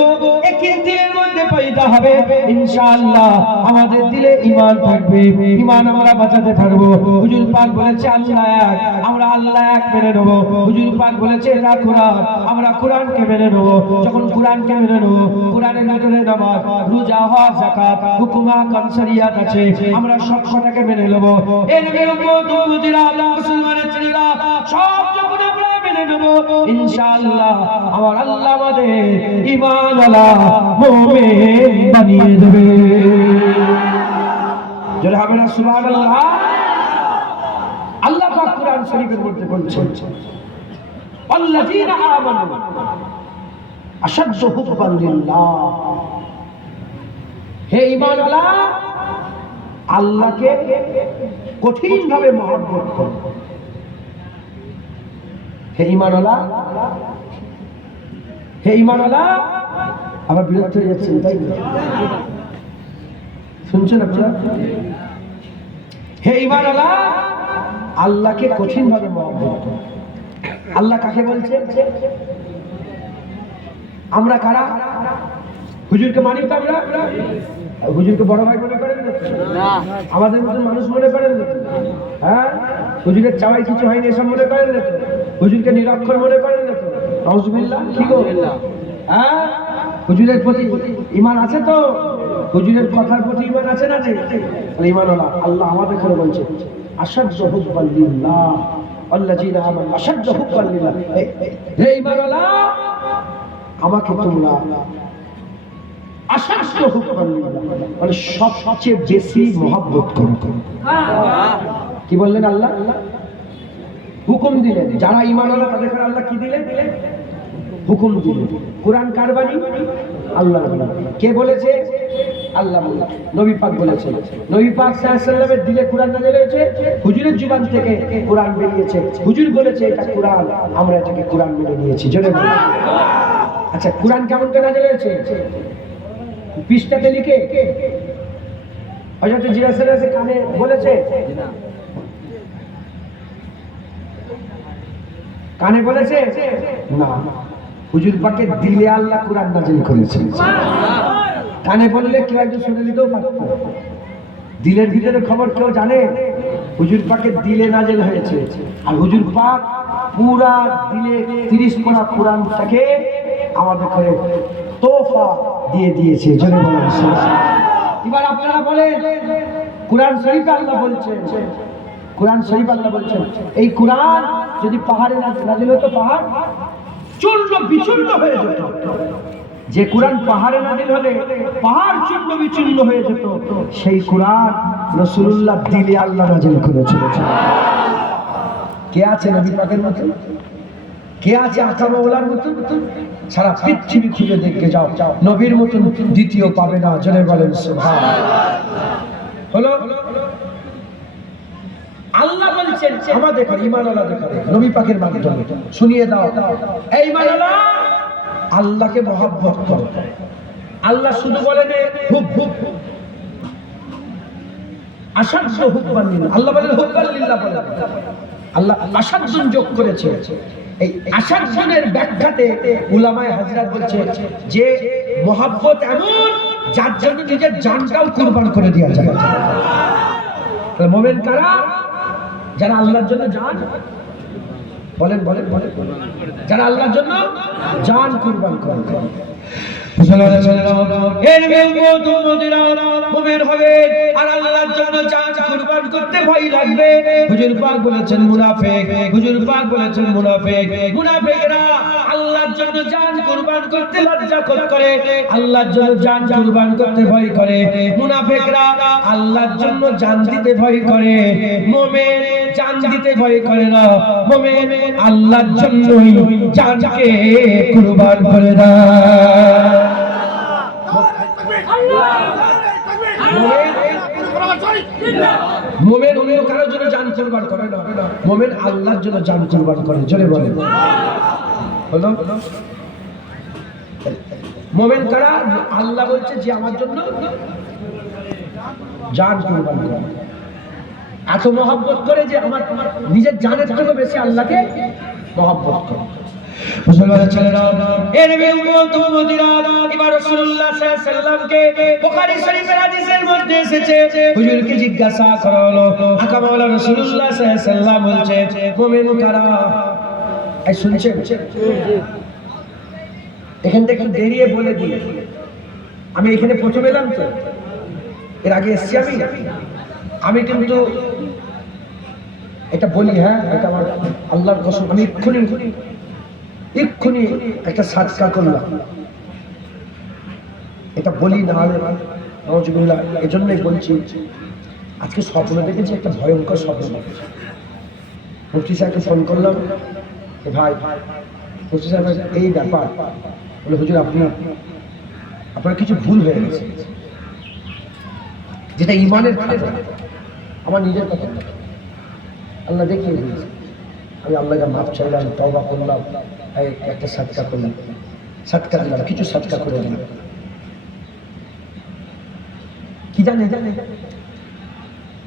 একই দিলের মধ্যে পয়দা হবে ইনশাআল্লাহ, আমাদের দিলে ঈমান থাকবে, ঈমান আমরা বাঁচাতে পারবো। হুজুর পাক বলেছে আল্লাহ এক, আমরা আল্লাহ এক মেনে নেব। হুজুর পাক বলেছে এটা কোরআন, আমরা কোরআনকে মেনে নেব। যখন কোরআনকে মেনে নেব, কোরআনের ভিতরে নামাজ, রোজা, হজ, যাকাত, হুকুমা, শরিয়াত আছে, আমরা সব কটাকে মেনে নেব। এই নবীর উম্মত উম্মতিরা, মুসলমানের ছেলেরা, সব যখন আমরা মেনে নেব ইনশাআল্লাহ, আমার আল্লাহ আমাদের ঈমানওয়ালা মুমিন বানিয়ে দেবে। জোরে হবে না সুবহানাল্লাহ? আল্লাহ পাক কোরআন শরীফের মধ্যে বলছেন, আল্লাযীনা আমানু আশাদ্দু হুব্বান লিল্লাহ। হে ঈমানওয়ালা, আল্লাহকে কঠিন ভাবে মহব্বত করো। হে ঈমানওয়ালা, হে ঈমানওয়ালা, আবার বিরক্ত হয়ে যাচ্ছেন তাই না? শুনছেন আপনারা? হে ঈমানওয়ালা, আল্লাহকে কঠিন ভাবে মহব্বত করো। আল্লাহ কাকে বলছে? আমরা কারা? হুজুরকে মানি তো আমরা? হুজুরকে বড় ভাই মনে করেন না? আমাদের মতো মানুষ মনে করেন না? হ্যাঁ, হুজুরের চাওয়াই কিছু হয়নি এসব মনে করেন না? হুজুরকে নিরক্ষর মনে করেন না? নাউজুবিল্লাহ। কি গো? হ্যাঁ, হুজুরের প্রতি ঈমান আছে তো? হুজুরের কথার প্রতি ঈমান আছে না? ঈমানওয়ালা আল্লাহ আমাদের করে বলছে আশাদ্দু হুব্বান লিল্লাহ আল্লাযীনা আমানু আশাদ্দু হুব্বান লিল্লাহ। হে ঈমানওয়ালা, আমাকে তোমরা আশাদ্দু হুব্বান লিল্লাহ মানে সবচেয়ে বেশি মহব্বত করো। কি বললেন আল্লাহ? হুকুম দিলেন। যারা ঈমানওয়ালা তাদের করে আল্লাহ কি দিলেন? হুকুম দিলেন। কোরআন কার বাণী? আল্লাহর বাণী। কে বলেছে? আল্লাহ বলেছে, নবী পাক বলেছেন। নবী পাক সাল্লাল্লাহু আলাইহি ওয়াসাল্লামের দিলে কোরআন নাযিল হয়েছে, হুজুরের জীবন থেকে কোরআন বেরিয়েছে। হুজুর বলেছে এটা কোরআন, আমরা এটাকে কোরআন মেনে নিয়েছি। জোরে বলুন। আচ্ছা, কোরআন কেমন করে নাযিল হয়েছে? পৃষ্ঠাতে লিখে হযরত জিজ্ঞাসা কানে বলেছে? কানে বলেছে না, হুজুর পাকের দিলে আল্লাহ কোরআন নাযিল করেছেন। কানে বললে কেউ একজন শুনে নিতেও পারত। দিলের ভিতরে খবর কেউ জানে? হুজুর পাকের দিলে নাযিল হয়েছে। আর হুজুর পাক পুরা দিলে 30 পারা কোরআনটাকে আমাদের করে তোফা দিয়ে দিয়েছে। জোরে বলুন সুবহানাল্লাহ। এবার আপনারা বলেন, কোরআন শরীফে আল্লাহ বলছেন, কোরআন শরীফ আল্লাহ বলছেন এই কোরআন যদি পাহাড়ে নাযিল হতো, পাহাড় চূর্ণ বিচূর্ণ হয়ে যেত। যে কোরআন পাহাড়ে নাযিল হলে পাহাড় চূর্ণ বিচূর্ণ হয়ে যেত, সেই কোরআন রাসূলুল্লাহ দিলে আল্লাহ নাযিল করেছেন। কে আছে নবী পাকের মতো? কে আছে আকামাওয়ালার মতো? সারা পৃথিবী খুঁজে দেখে যাও, নবীর মতন দ্বিতীয় পাবে না। জোরে বলেন সুবহানাল্লাহ। হলো আল্লাহ বলছেন আমাদের ঈমানওয়ালাদের করে নবী পাকের মাধ্যমে শুনিয়ে দাও, এই ঈমানওয়ালা আল্লাহকে মহব্বত করো। আল্লাহ শুধু বলেন হুব হুব আশাদ্দু হুব্বান লিল্লাহ। আল্লাহ বলেন হুব্বান লিল্লাহ বলেন। আল্লাহ আশাদ্দুন যোগ করেছে। এই আশাদ্দুনের ব্যাখ্যাতে উলামায়ে হযরত বলছে যে মহব্বত এমন যার জন্য নিজের জানটাও কুরবান করে দেওয়া যায়। মুমিন কারা? যারা আল্লাহর জন্য জান, বলেন বলেন বলেন, যারা আল্লাহর জন্য জান কুরবান করে। মুমিন হবে আর আল্লাহর জন্য জান কুরবান করতে ভয় লাগবে। হুজুর পাক বলেছেন মুনাফিক, হুজুর পাক বলেছেন মুনাফিক, মুনাফিকরা আল্লাহর জন্য জান কুরবান করতে লজ্জা করে, আল্লাহর জন্য জান কুরবান করতে ভয় করে। মুনাফিকরা আল্লাহর জন্য জান দিতে ভয় করে, মুমিন জান দিতে ভয় করে না। মুমিন আল্লাহর জন্যই জানকে কুরবান করে দেয়। মুমিন অন্য কারোর জন্য জান কুরবান করে না, মুমিন আল্লাহর জন্য জান কুরবান করে। জোরে বলেন হলো। মুমিন কারা? আল্লাহ বলছে যে আমার জন্য জান কুরবান করে। এত মহব্বত করে যে আমার নিজের জানের থেকে বেশি আল্লাহকে মহব্বত করে। মুসলমানের ছেলেরা, এর উম্মত উম্মতিরা, এবার রাসূলুল্লাহ সাল্লাল্লাহু আলাইহি ওয়াসাল্লামকে বুখারী শরীফের হাদিসের মধ্যে এসেছে, হুজুরকে জিজ্ঞাসা করা হলো, আকামাওয়ালা রাসূলুল্লাহ সাল্লাল্লাহু আলাইহি ওয়াসাল্লাম বলছে মুমিন কারা? এই শুনছেন? এখান থেকে দেরিয়ে বলে দিই, আমি এখানে প্রথমে এলাম তো, এর আগে এসেছি আমি কিন্তু এটা বলি, হ্যাঁ এটা আমার আল্লাহর কসম, আমি এক্ষুনি একটা সাদকা করলাম, এটা বলি না নাউজুবিল্লাহ। এজন্যই বলছি, আজকে স্বপ্ন দেখেছি, একটা ভয়ঙ্কর স্বপ্ন দেখেছি। মুফতি সাহেবকে ফোন করলাম, ভাই মুফতি সাহেব এই ব্যাপার, বলে হুজুর আপনার কিছু ভুল হয়ে গেছে, যেটা ঈমানের খাতা, আমার নিজের কথা আল্লাহ দেখিয়ে দিয়েছে। আমি আল্লাহকে মাপ চাইলাম, তওবা করলাম, একটা সাদকা করলাম, সাদকা দিলাম, কিছু সাদকা করে দিলাম। কি জানে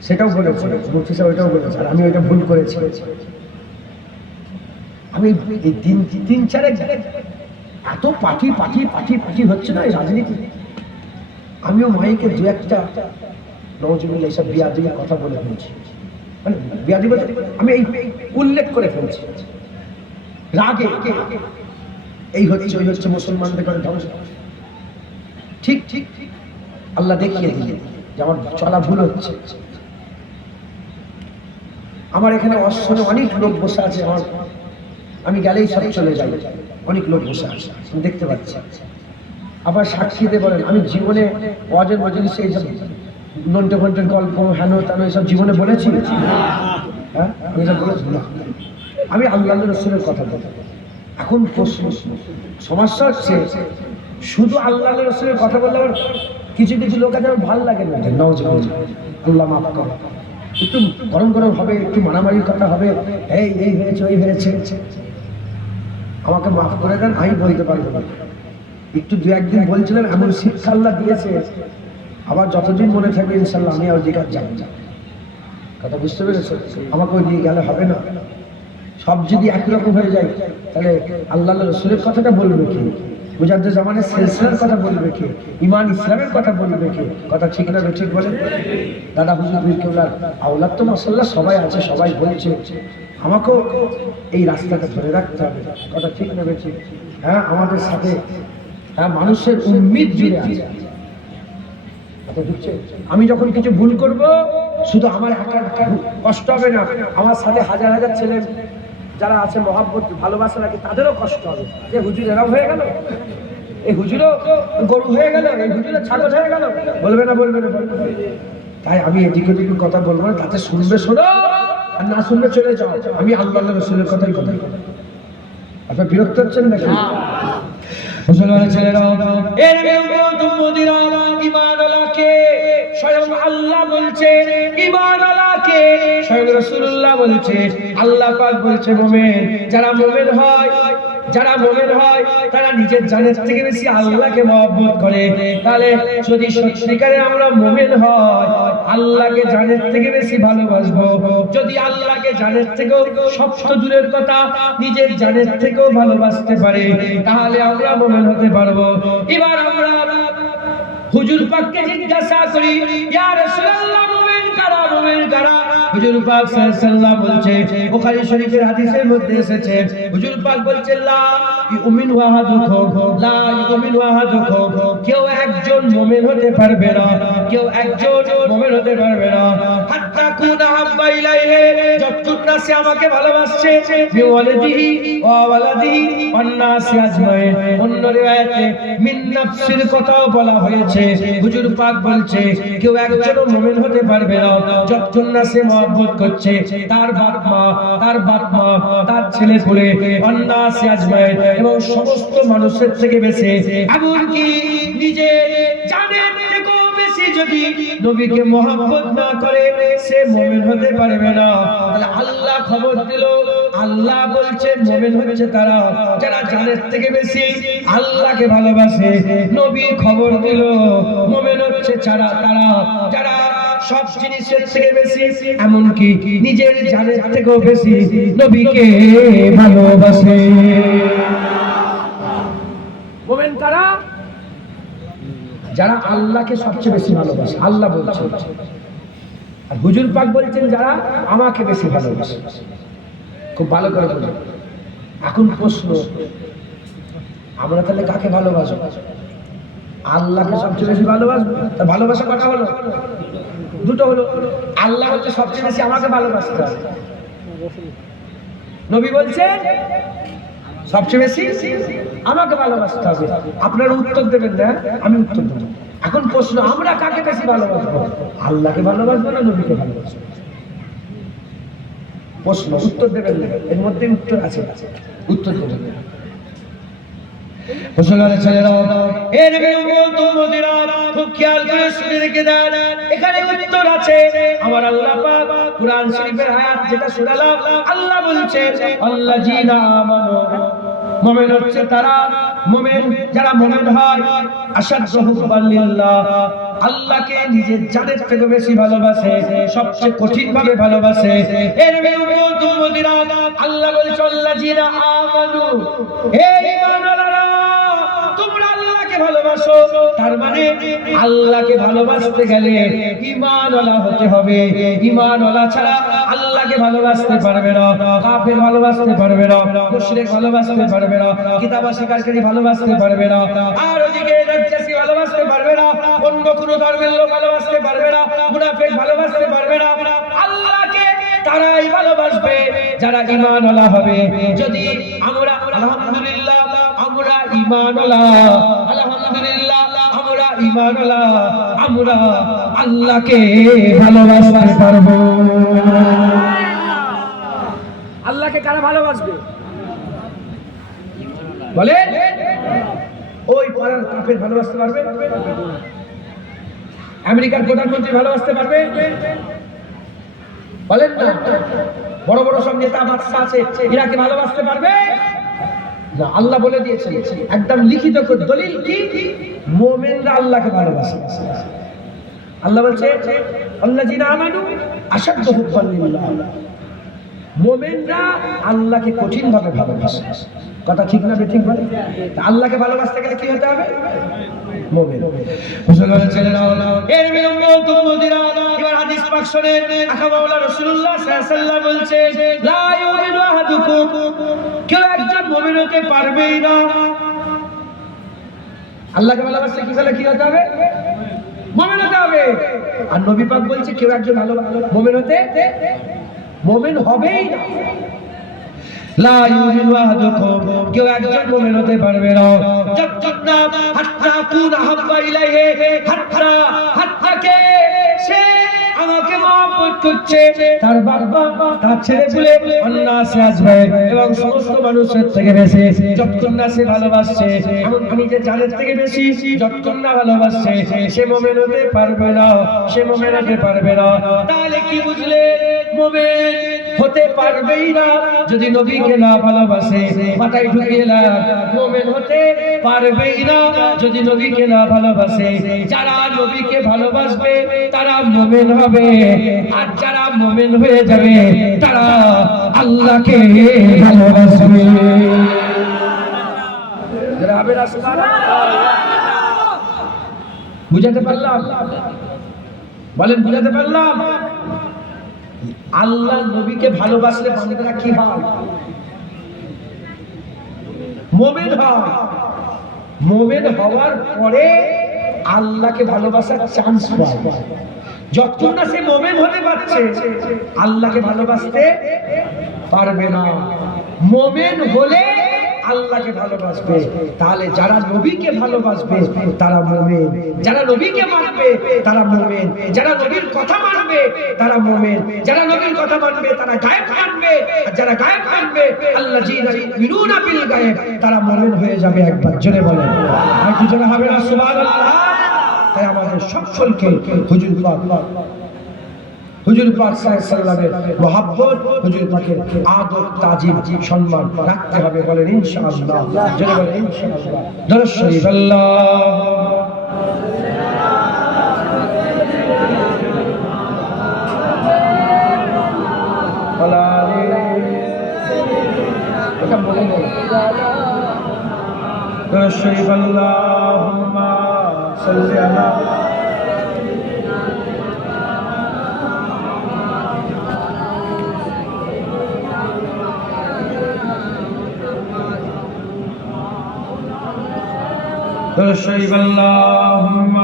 সেটাও বলেছে মুফতি সাহেব, ওইটাও বলেছে, আর আমি ওইটা ভুল করেছি। আমি এই তিন চারে এত পাঠি পাঠি পাঠি পাঠি হচ্ছে না এই রাজনীতি, আমিও মাইকে দু একটা নওজুবিল্লাহ এইসব বিয়াদির কথা বলে ফেলছি, মানে বিয়াদি বলতে আমি এই উল্লেখ করে ফেলছি রাগে, এই হচ্ছে ওই হচ্ছে, মুসলমানদের করে ধ্বংস। ঠিক ঠিক আল্লাহ দেখিয়ে দিলে যে আমার চলা ভুল হচ্ছে। আমার এখানে অশ্বনে অনেক লোক বসে আছে, আমি গেলেই সব চলে যাই, অনেক লোক বসে আছে আমি দেখতে পাচ্ছি। আবার সাক্ষী দিয়ে বলেন, আমি জীবনে ওয়াজের মজলিসে এইসব নন্টে ফন্টের গল্প হেন তেন এইসব জীবনে বলেছি? হ্যাঁ, আমি এসব বলেছি না। আমি আল্লাহ রসুলের কথা বলি। এখন প্রশ্ন, সমস্যা হচ্ছে শুধু আল্লাহ রসুলের কথা বললে আবার কিছু কিছু লোক আছে আমার ভালো লাগে না, আল্লাহ মাফ করে, একটু গরম গরম হবে, একটু মারামারি কথা হবে, এই হয়েছে ওই হয়েছে, আমাকে মাফ করে দেন, আমি বলতে পারবো না। একটু দু একদিন বলছিলাম, এমন শিক্ষা আল্লাহ দিয়েছে, আবার যতদিন মনে থাকবে ইনশাল্লাহ আমি আর দিকে যাবো। কথা বুঝতে পেরেছো? আমাকে ওই দিকে গেলে হবে না। সব যদি একই রকম হয়ে যায় তাহলে আল্লাহ রসুলের কথাটা বলবে কি, মুজাদ্দিদ জামানের সিলসিলার কথা বলবে কি, ইমান ইসলামের কথা বলবে কি? কথা ঠিক না ঠিক বলেন? দাদা হুজুর বীর কেবলার আওলাদ তো মাশাআল্লাহ সবাই আছে, সবাই বলছে, আমাকেও এই রাস্তাটা ধরে রাখতে হবে। কথা ঠিক না ঠিক? হ্যাঁ, আমাদের সাথে হ্যাঁ মানুষের উম্মিদ জুড়ে আছে। আমি যখন কিছু ভুল করব শুধু আমার একা কষ্ট হবে না, আমার সাথে হাজার হাজার ছেলে যারা আছে মহাব্বত ভালোবাসা রাখে তাদেরও কষ্ট হবে, যে হুজুর এরম হয়ে গেল, এই হুজুরও গরু হয়ে গেল, এই হুজুরও ছাগল হয়ে গেল, বলবে না বলবে না বলবে। তাই আমি এদিকে ওদিকে কথা বলবো না, তাতে শুনবে শোনো, আর না শুনবে চলে যাও। আমি আল্লাহ রসুলের কথাই কথা। আপনার বিরক্ত হচ্ছেন নাকি? মুসলমানের ছেলেরা, এর উম্মতিরা, ঈমানওয়ালাকে স্বয়ং আল্লাহ বলছে, ঈমানওয়ালাকে স্বয়ং রাসূলুল্লাহ বলছে, আল্লাহ পাক বলছে মুমিন, যারা মুমিন হয়, যারা মুমিন হয় তারা নিজের জানের থেকে বেশি আল্লাহকে মহব্বত করে। তাহলে যদি সত্যিকারে আমরা মুমিন হয়, আল্লাহকে জানের থেকে বেশি ভালোবাসবো। যদি আল্লাহকে জানের থেকেও সবচেয়ে দূরের কথা নিজের জানের থেকেও ভালোবাসতে পারে, তাহলে আমরা মুমিন হতে পারবো। এবার আমরা হুজুর পাককে জিজ্ঞাসা করি, ইয়া রাসূলুল্লাহ মুমিন কারা, মুমিন কারা? হুজুর পাক সাল্লাল্লাহু আলাইহি ওয়াসাল্লাম বলছে, বুখারী শরীফের হাদিসের মধ্যে এসেছে, হুজুর পাক বলছেন, লা ইউমিনু আহাদুকুম, লা ইউমিনু আহাদুকুম, কেউ একজন মুমিন হতে পারবে না, কেউ একজন মুমিন হতে পারবে না, হাত্তা কুনা হাব্বা ইলাইহি, যতক্ষণ না সে আমাকে ভালোবাসছে, বিওয়ালিদিহি ওয়া ওয়ালাদিহি ওয়ান নাসি আজমাইন। অন্য রিওয়ায়াতে মিন নাফসির কথাও বলা হয়েছে। হুজুর পাক বলছে, কেউ একজনও মুমিন হতে পারবে না যতক্ষণ না সে মহব্বত করছে তার বাপ মা, তার বাপ মা, তার ছেলে পুলে, ওয়ান নাসি আজমাইন, এবং সমস্ত মানুষের থেকে বেশি, এমনকি নিজের জানের থেকেও বেশি যদি নবীকে মহব্বত না করে সে মুমিন হতে পারবে না। তাহলে আল্লাহ খবর দিল, আল্লাহ বলছেন মুমিন হচ্ছে তারা যারা জানের থেকে বেশি আল্লাহকে ভালোবাসে। নবী খবর দিল মুমিন হচ্ছে তারা যারা সব জিনিসের থেকে বেশি, এমনকি নিজের জানের থেকেও বেশি নবীকে ভালোবাসে। মুমিন কারা? যারা আল্লাহকে সবচেয়ে বেশি ভালোবাসে, আল্লাহ বলছেন। আর হুজুর পাক বলছেন যারা আমাকে বেশি ভালোবাসে। খুব ভালো করে বুঝুন। এখন প্রশ্ন, আমরা তাহলে কাকে ভালোবাসবো? আল্লাহকে সবচেয়ে বেশি ভালোবাসবো। তা ভালোবাসা কটা হলো? দুটো হলো। আল্লাহ হচ্ছে সবচেয়ে বেশি আমাকে ভালোবাসতে হবে, নবী বলছেন সবচেয়ে বেশি আমাকে ভালোবাসতে হবে। আপনারা উত্তর দেবেন না, আমি উত্তর দেবো। এখন প্রশ্ন, আমরা কাকে বেশি ভালোবাসবো? আল্লাহকে ভালোবাসবো না নবীকে ভালোবাসবো? প্রশ্ন, উত্তর দেবেন না, এর মধ্যে উত্তর আছে, উত্তর দেবেন না। মুসলমানের ছেলেরা, এ নবীর উম্মত উম্মতিরা, খুব খেয়াল করে শুনে রেখে দেন, এখানে উত্তর আছে। আমার আল্লাহ পাক কুরআন শরীফের আয়াত যেটা শোনালাম, আল্লাহ বলছেন আল্লাযীনা আমানু, মুমিন হচ্ছে তারা মুমিন যারা মুমিন হয় আশাদ্দু হুব্বান লিল্লাহ, আল্লাহকে নিজের জানের থেকে বেশি ভালোবাসে, সবচেয়ে কঠিন ভাবে ভালোবাসে। এর উম্মত উম্মতিরা আল্লাহ বলছে আল্লাযিনা আমানু, হে ঈমানওয়ালারা তোমরা আল্লাহকে ভালোবাসো। তার মানে আল্লাহকে ভালোবাসতে গেলে ঈমানওয়ালা হতে হবে। ঈমানওয়ালা ছাড়া আল্লাহকে ভালোবাসতে পারবে না, কাফের ভালোবাসতে পারবে না, মুশরিক ভালোবাসতে পারবে না, কিতাব অস্বীকারী ভালোবাসতে পারবে না, আর ওদিকে দাজ্জালি ভালোবাসতে পারবে না, অন্য কোনো ধর্মের লোক ভালোবাসতে পারবে না, মুনাফিক ভালোবাসতে পারবে না। আল্লাহকে তারাই ভালোবাসবে যারা ঈমানওয়ালা হবে। যদি আমরা আলহামদুলিল্লাহ আমরা ঈমানওয়ালা, আলহামদুলিল্লাহ আমরা ঈমানওয়ালা, আমরা আল্লাহকে ভালোবাসতে পারবো। আল্লাহকে কারা ভালোবাসবে বলে? ওই পাড়ার কাফের ভালোবাসতে পারবে? আমেরিকার প্রধানমন্ত্রী ভালোবাসতে পারবে? বলেন না। বড় বড় সব নেতা বাদশা আছে, এরা কি ভালোবাসতে পারবে? না, আল্লাহ বলে দিয়েছেন একদম লিখিত দলিল কি মুমিনরা আল্লাহকে ভালোবাসে। আল্লাহ বলছে আল্লাযিনা আমানু আশাদ্দু হুব্বান লিল্লাহ, মুমিনরা আল্লাহকে কঠিন ভাবে ভালোবাসে। কথা ঠিক না ঠিক বলে? আল্লাহকে ভালোবাসতে গেলে কি হতে হবে? মুমিন। মুসলমানের ছেলেরা এর উম্মত উম্মতিরা এবার হাদিস পাক শুনেন। আকা মাওলা রাসূলুল্লাহ সাল্লাল্লাহু আলাইহি ওয়াসাল্লাম বলছে লা ইউমিনু আহাদুকুম, কেউ একজন মুমিন হতে পারবেই না। আল্লাহকে ভালোবাসতে কি হলে কি হতে হবে? মুমিন হতে হবে। আর নবী পাক বলছে কেউ একজন মুমিন হতে মুমিন হবেই না। লা ইউমিনু আহাদুকুম, কেউ একজন মুমিন হতে পারবে না যতক্ষণ না হাত্তা কুন আহাব্বা ইলাইহি, হাত্তাকে সে আমাকে মহব্বত করছে, তার বাবা তার ছেলেপুলে অন্নাসে আসবে এবং সমস্ত মানুষের থেকে বেশি যতক্ষণ না সে ভালোবাসছে, আমি যে জানের থেকে বেশি যতক্ষণ না ভালোবাসছে সে মুমিন হতে পারবে না, সে মুমিন হতে পারবে না। তাহলে কি বুঝলে? মুমিন হতে পারবেই না যদি নবীকে না ভালোবাসে। মাথায় ঢুকিয়ে না, মুমিন হতে পারবেই না যদি নবীকে না ভালোবাসে। যারা নবীকে ভালোবাসবে তারা মুমিন হবে, আর যারা মুমিন হয়ে যাবে তারা আল্লাহকে ভালোবাসবে। বুঝাতে পারলাম? বলেন বুঝাতে পারলাম? আল্লাহ নবীকে ভালোবাসলে বান্দারা কি হয়? মুমিন হয়। মুমিন হওয়ার পরে আল্লাহকে ভালোবাসার চান্স পায়। যতক্ষণ না সে মুমিন হতে পারছে আল্লাহকে ভালোবাসতে পারবে না। মুমিন হলে আল্লাহকে ভালোবাসবে। তাহলে যারা নবীকে ভালোবাসবে তারা মুমিন, যারা নবীকে মানবে তারা মুমিন, যারা নবীর কথা মানবে তারা মুমিন, যারা নবীর কথা মানবে তারা গায়েব মানবে, আর যারা গায়েব মানবে আল্লাযীনা ইউমিনুনা বিল গায়েব তারা মুমিন হয়ে যাবে। একবার জোরে বলেন, আর কি জোরে হবে না? সুবহানাল্লাহ। তাই আমাদের সকলকে হুজুর পাক সাল্লাল্লাহু আলাইহি ওয়াসাল্লামের মহব্বত, হুজুর পাকের আদব তাজিম সম্মান রাখতে হবে। বলেন ইনশাআল্লাহ, জোরে বলেন ইনশাআল্লাহ। দরুদ শরীফ এটা বলে নেই। দরুদ শরীফ আল্লাহুম্মা সাল্লি আলা شريف اللهم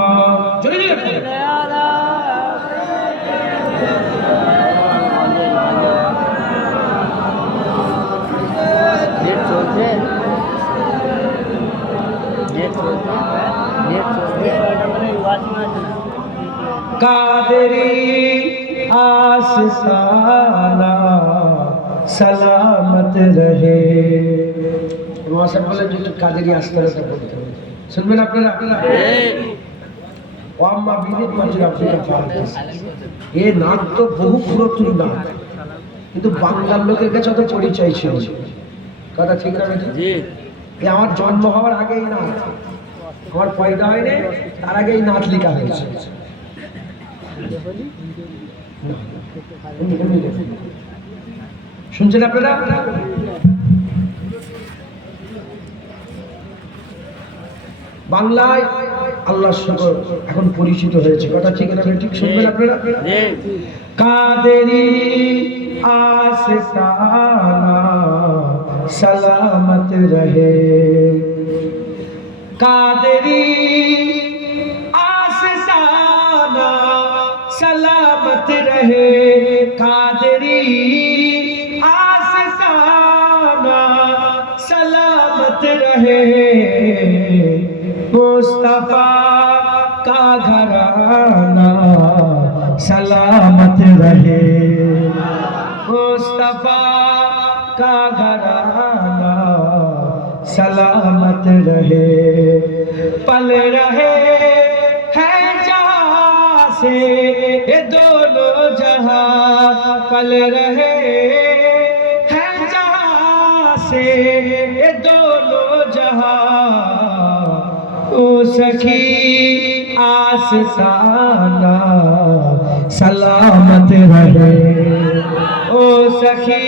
कादरी आस्ताना सलामत रहे। वहाँ से बोले जो कादरी आस्ताना का बोलते हैं, শুনবেন আপনারা? ওয়াম্মা বিদিত মাঝে আফ্রিকা ফারদাস, এই নাম তো বহু পুরাতন নাম, কিন্তু বাংলার লোকের কাছে তো পরিচয় ছিল। কথা ঠিক না? জি, আমার জন্ম হওয়ার আগেই নাথ, আমার পয়দা হয়নি তার আগেই নাথ লেখা হয়েছে। শুনছেন আপনারা? বাংলায় আল্লাহ শুকর এখন পরিচিত হয়েছে, কথা ঠিক না? ঠিক শুনবেন আপনারা? কাদেরি আস্তানা सलामत रहे, कादरी आस्ताना सलामत रहे, कादरी आस्ताना सलामत रहे, मुस्तफा का घराना सलामत रहे, मुस्तफा का घराना सलामत रहे, पल रहे हैं जहाँ से ये दोनों जहाँ, पल रहे हैं जहाँ से ये दोनों जहाँ, ओ सखी आस्ताना सलामत रहे, ओ सखी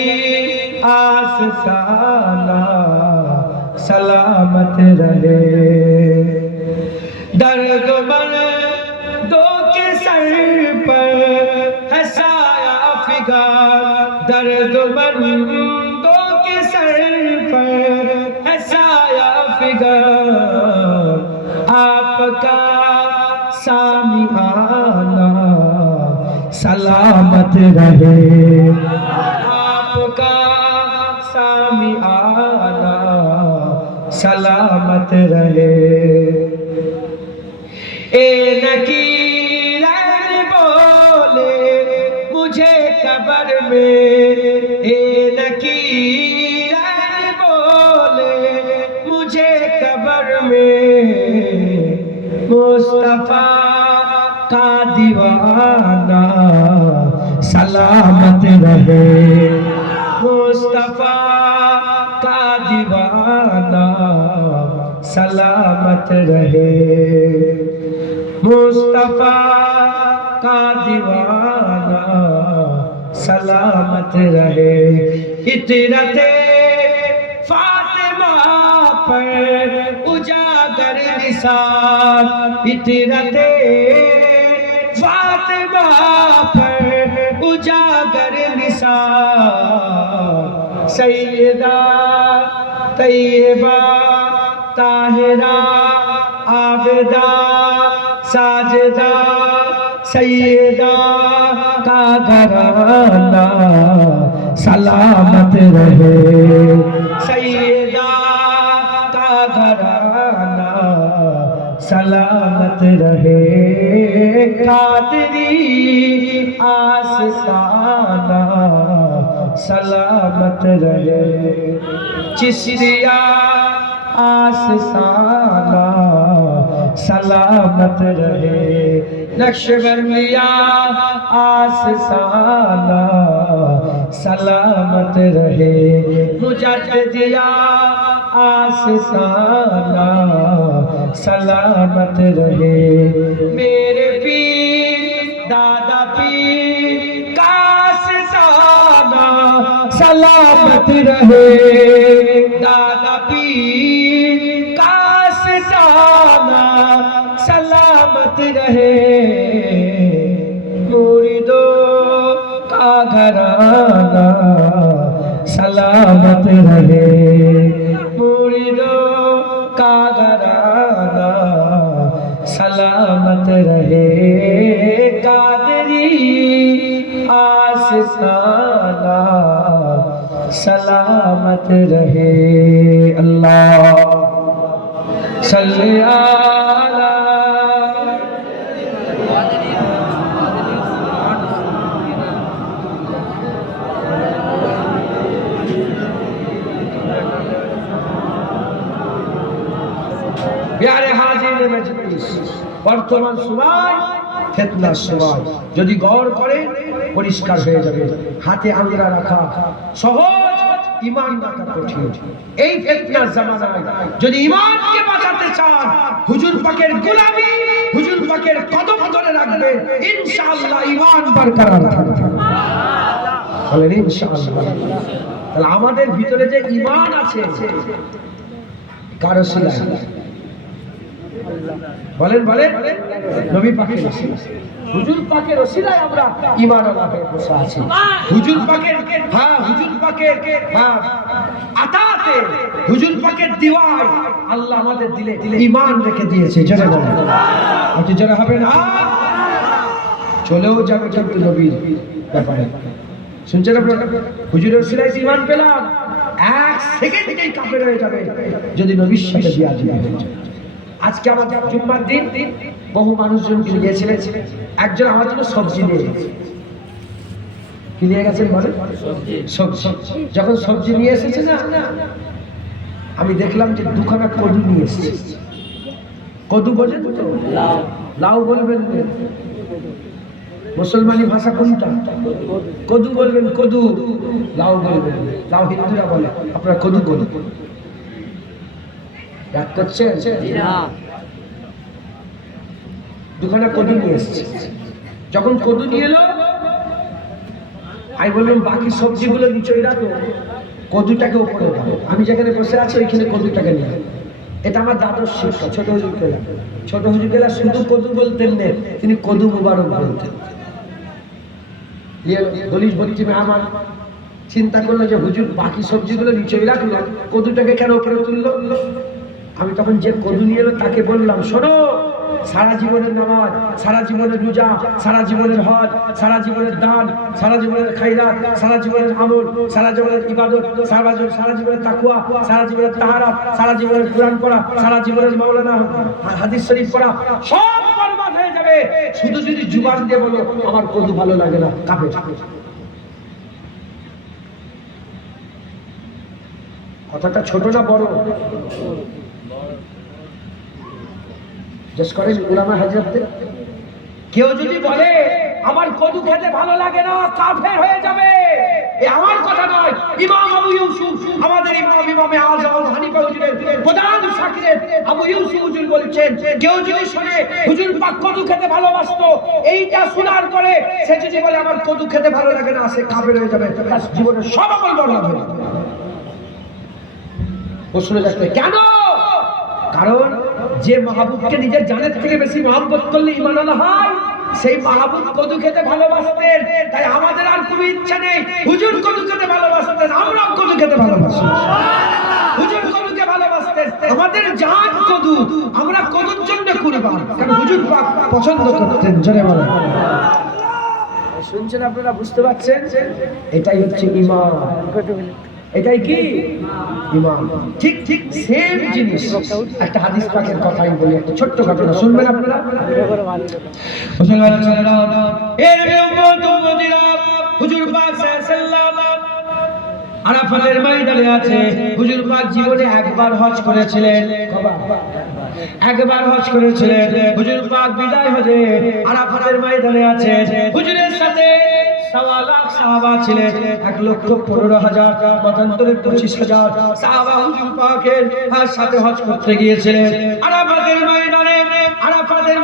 आस्ताना सलामत रहे, दर्द मर्दों के सर पर है साया फिगार, दर्द मर्दों के सर पर है साया फिगार, आपका सामियाना सलामत रहे, आपका सामियाना सलामत रहे, ए नकीरन बोले मुझे कब्र में, ए नकीरन बोले मुझे कब्र में, मुस्तफा का दीवाना सलामत रहे, मुस्तफा का दीवाना सलामत रहे, मुस्तफा का दीवाना सलामत रहे, इतरते फातिमा पर उजागर निसार, इतरते फातिमा पर उजागर निसार, सैयदा तैयबा ताहिरा आबिदा साजिदा सैयदा का घराना सलामत रहे, सैयदा का घराना सलामत रहे, कादरी आस्ताना सलामत रहे, चिश्तिया आस्ताना सलामत रहे, नक्शबंदिया आस्ताना सलामत रहे, मुजद्दिदिया आस्ताना सलामत रहे, मेरे पीर दादा पीर का आस्ताना सलामत रहे, दादा पीर का आस्ताना सलामत रहे, मुरीदों का घराना सलामत रहे, मुरीदों का घराना सलामत रहे, कादरी आस्ताना सलामत रहे। अल्लाह सल्ली अला प्यारे हाजिर मजलिस, বর্তমান সময় ফিতনার সময়, যদি গৌর করে পরিষ্কার হয়ে যাবে। হাতে আঙ্গুলা রাখা সহজ, ঈমান রাখা কঠিন। এই ফিতনার জামানায় যদি ঈমানকে বাঁচাতে চান, হুজুর পাকের গোলামি, হুজুর পাকের কদম ধরে রাখবেন, ইনশাআল্লাহ ঈমান বরকরার থাকবে। বলেন ইনশাআল্লাহ। তাহলে আমাদের ভিতরে যে ঈমান আছে কার ওসিলায়? বলেন বলেন, নবী পাকের ওসিলায়, হুজুর পাকের ওসিলায় আমরা ঈমান আলাহে বসে আছি। হুজুর পাকের হুজুর পাকের আতাতে, হুজুর পাকের দিওয়ায় আল্লাহ আমাদের দিলে ঈমান রেখে দিয়েছে। জোরে বলেন, একটু জোরে হবে না? চলেও যাবে কিন্তু নবীর ব্যাপারে। শুনছেন আপনারা? হুজুরের ওসিলায় ঈমান পেলাম, এক সেকেন্ডেই কাফের হয়ে যাবে যদি নবীর সাথে বিয়াদবি হয়ে যায়। আজকে আমার জুম্মার দিন বহু মানুষজন গিয়েছিলেন, একজন আমার জন্য সবজি নিয়ে গেছে। কি নিয়ে গেছেন বলেন? সবজি। যখন সবজি নিয়ে এসেছে না, আমি দেখলাম যে দুখানা কদু নিয়ে এসেছে। কদু বোঝেন তো? লাউ বলবেন, মুসলমানি ভাষা কোনটা? কদু বলবেন, কদু। লাউ বলবেন, লাউ হিন্দুরা বলে, আপনারা কদু বলবেন। রাগ করছেন? দুখানা কদু নিয়ে এসছে। যখন কদু নিয়ে এলো, আমি বললাম বাকি সবজিগুলো নিচই রাখো, কদুটাকে উপরে দাও। আমি যেখানে বসে আছি ওইখানে কদুটাকে নিয়ে। এটা আমার দাদুর শিক্ষা, ছোট হুজুর কেলা। ছোট হুজুর কেলা শুধু কদু বলতেন না, তিনি কদু মুবারক বলতেন। দলিশ ভর্তি আমার চিন্তা করলো যে হুজুর বাকি সবজিগুলো নিচেই রাখলো, কদুটাকে কেন উপরে তুললো? আমি তখন যে কদু নিয়ে এলো তাকে বললাম, শোনো, সারা জীবনের নামাজ, সারা জীবনের রোজা, সারা জীবনের হজ, সারা জীবনের দান, সারা জীবনের খায়রাত, সারা জীবনের আমল, সারা জীবনের ইবাদত, সারা জীবনের তাকওয়া, সারা জীবনের তাহারাত, সারা জীবনের কোরআন পড়া, সারা জীবনের মাওলানা হাদিস শরীফ পড়া, সব বরবাদ হয়ে যাবে শুধু যদি জুবান দিয়ে বলো আমার কদু ভালো লাগে না। কাফের। কথাটা ছোট না বড়? কেউ যদি বলে আমার কদু খেতে ভালো লাগে না, কাফের হয়ে যাবে। আমার কথা নয়, ইমাম আবু ইউসুফ, আমাদের ইমামে আযম আবু হানিফা হুজুরের প্রধান শাকির আবু ইউসুফ হুজুর বলছেন, কেউ যদি শুনে হুজুর পাক কদু খেতে ভালোবাসতো, এইটা শোনার পরে সে যদি বলে আমার কদু খেতে ভালো লাগে না, সে কাফের হয়ে যাবে, তার জীবনের সব আমল বরবাদ হয়ে যাবে। প্রশ্ন যাচ্ছে কেন? কারণ যে মাহবুবকে নিজের জানের থেকে বেশি মহব্বত করলে ঈমান আলা হয়, সেই মাহবুব কদু খেতে ভালোবাসতেন। তাই আমাদের আর কোনো ইচ্ছা নেই, হুজুর কদু খেতে ভালোবাসতেন, আমরাও কদু খেতে ভালোবাসি। হুজুর কদুকে ভালোবাসতেন, আমাদের জান কদু, আমরা কদুর জন্য কুরবান, কারণ হুজুর পাক পছন্দ করতেন। জোরে বলেন। শুনছেন আপনারা? বুঝতে পারছেন? এটাই হচ্ছে ঈমান। এটাই কি ঈমান। ঠিক ঠিক সেম জিনিস। একটা হাদিস পাকের কথাই বলি, একটা ছোট্ট ঘটনা শুনবেন আপনারা। মুসলমান ছেলেরা, এর উম্মত উম্মতিরা, হুজুর পাক সাল্লাল্লাহু আরাফাতের ময়দানে আছে। হুজুর পাক জীবনে একবার হজ করেছিলেন। একবার হজ করেছিলেন। হুজুর পাক বিদায় হজে আরাফাতের ময়দানে আছে। হুজুরের সাথে 1.25 লাখ সাহাবা ছিলেন, 1,15,000 মতান্তরে 25,000 সাহাবা হুজুর পাকের সাথে হজ করতে গিয়েছিলেন। আরাফাতের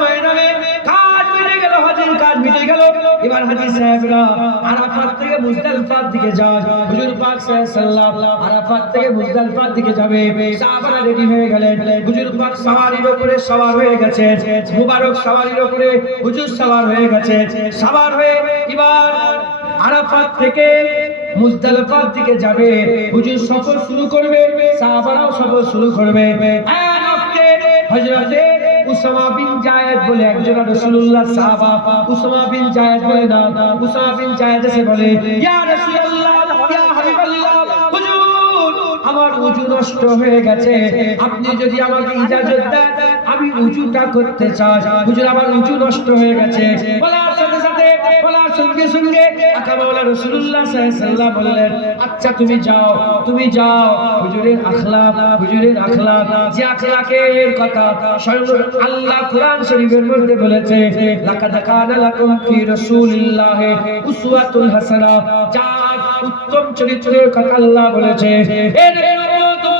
ময়দানে কাজ মিটে গেল, হজের কাজ মিটে গেল। এবার হাজী সাহেবরা আরাফাত থেকে মুজদালিফার দিকে যায়। হুজুর পাক সাল্লাল্লাহু আরাফাত থেকে মুজদালিফার দিকে যাবে। সাহাবারা রেডি হয়ে গেলেন। হুজুর পাক সওয়ারির উপরে সওয়ার হয়ে গেছে, মুবারক সওয়ারির উপরে হুজুর সওয়ার হয়ে গেছে। সওয়ার হয়ে এবার আরাফাত থেকে মুজদালিফার দিকে যাবে। হুজুর সফর শুরু করবে, সাহাবারাও সফর শুরু করবে। হযরতে উসামা বিন জায়েদ বলে একজন রাসূলুল্লাহ সাহাবা, উসামা বিন জায়েদ বলে না, উসামা বিন জায়েদ এসে বলে, ইয়া রাসূলুল্লাহ, ইয়া হাবিবাল্লাহ, হুজুর আমার ওযু নষ্ট হয়ে গেছে, আপনি যদি আমাকে ইজাজত দেন আমি ওযুটা করতে চাই। হুজুর আমার ওযু নষ্ট হয়ে গেছে। বলার সাথে সাথে, বলার সঙ্গে সঙ্গে আকামাওয়ালা রাসূলুল্লাহ সাল্লাল্লাহু আলাইহি ওয়াসাল্লাম বললেন, আচ্ছা তুমি যাও, তুমি যাও। হুজুরের আখলাক, যে আখলাকের কথা স্বয়ং আল্লাহ কুরআন শরীফের মধ্যে বলেছে, লাকাদ কানা লাকুম ফি রাসূলিল্লাহি উসওয়াতুন হাসানাহ, যার উত্তম চরিত্রের কথা আল্লাহ বলেছে। এ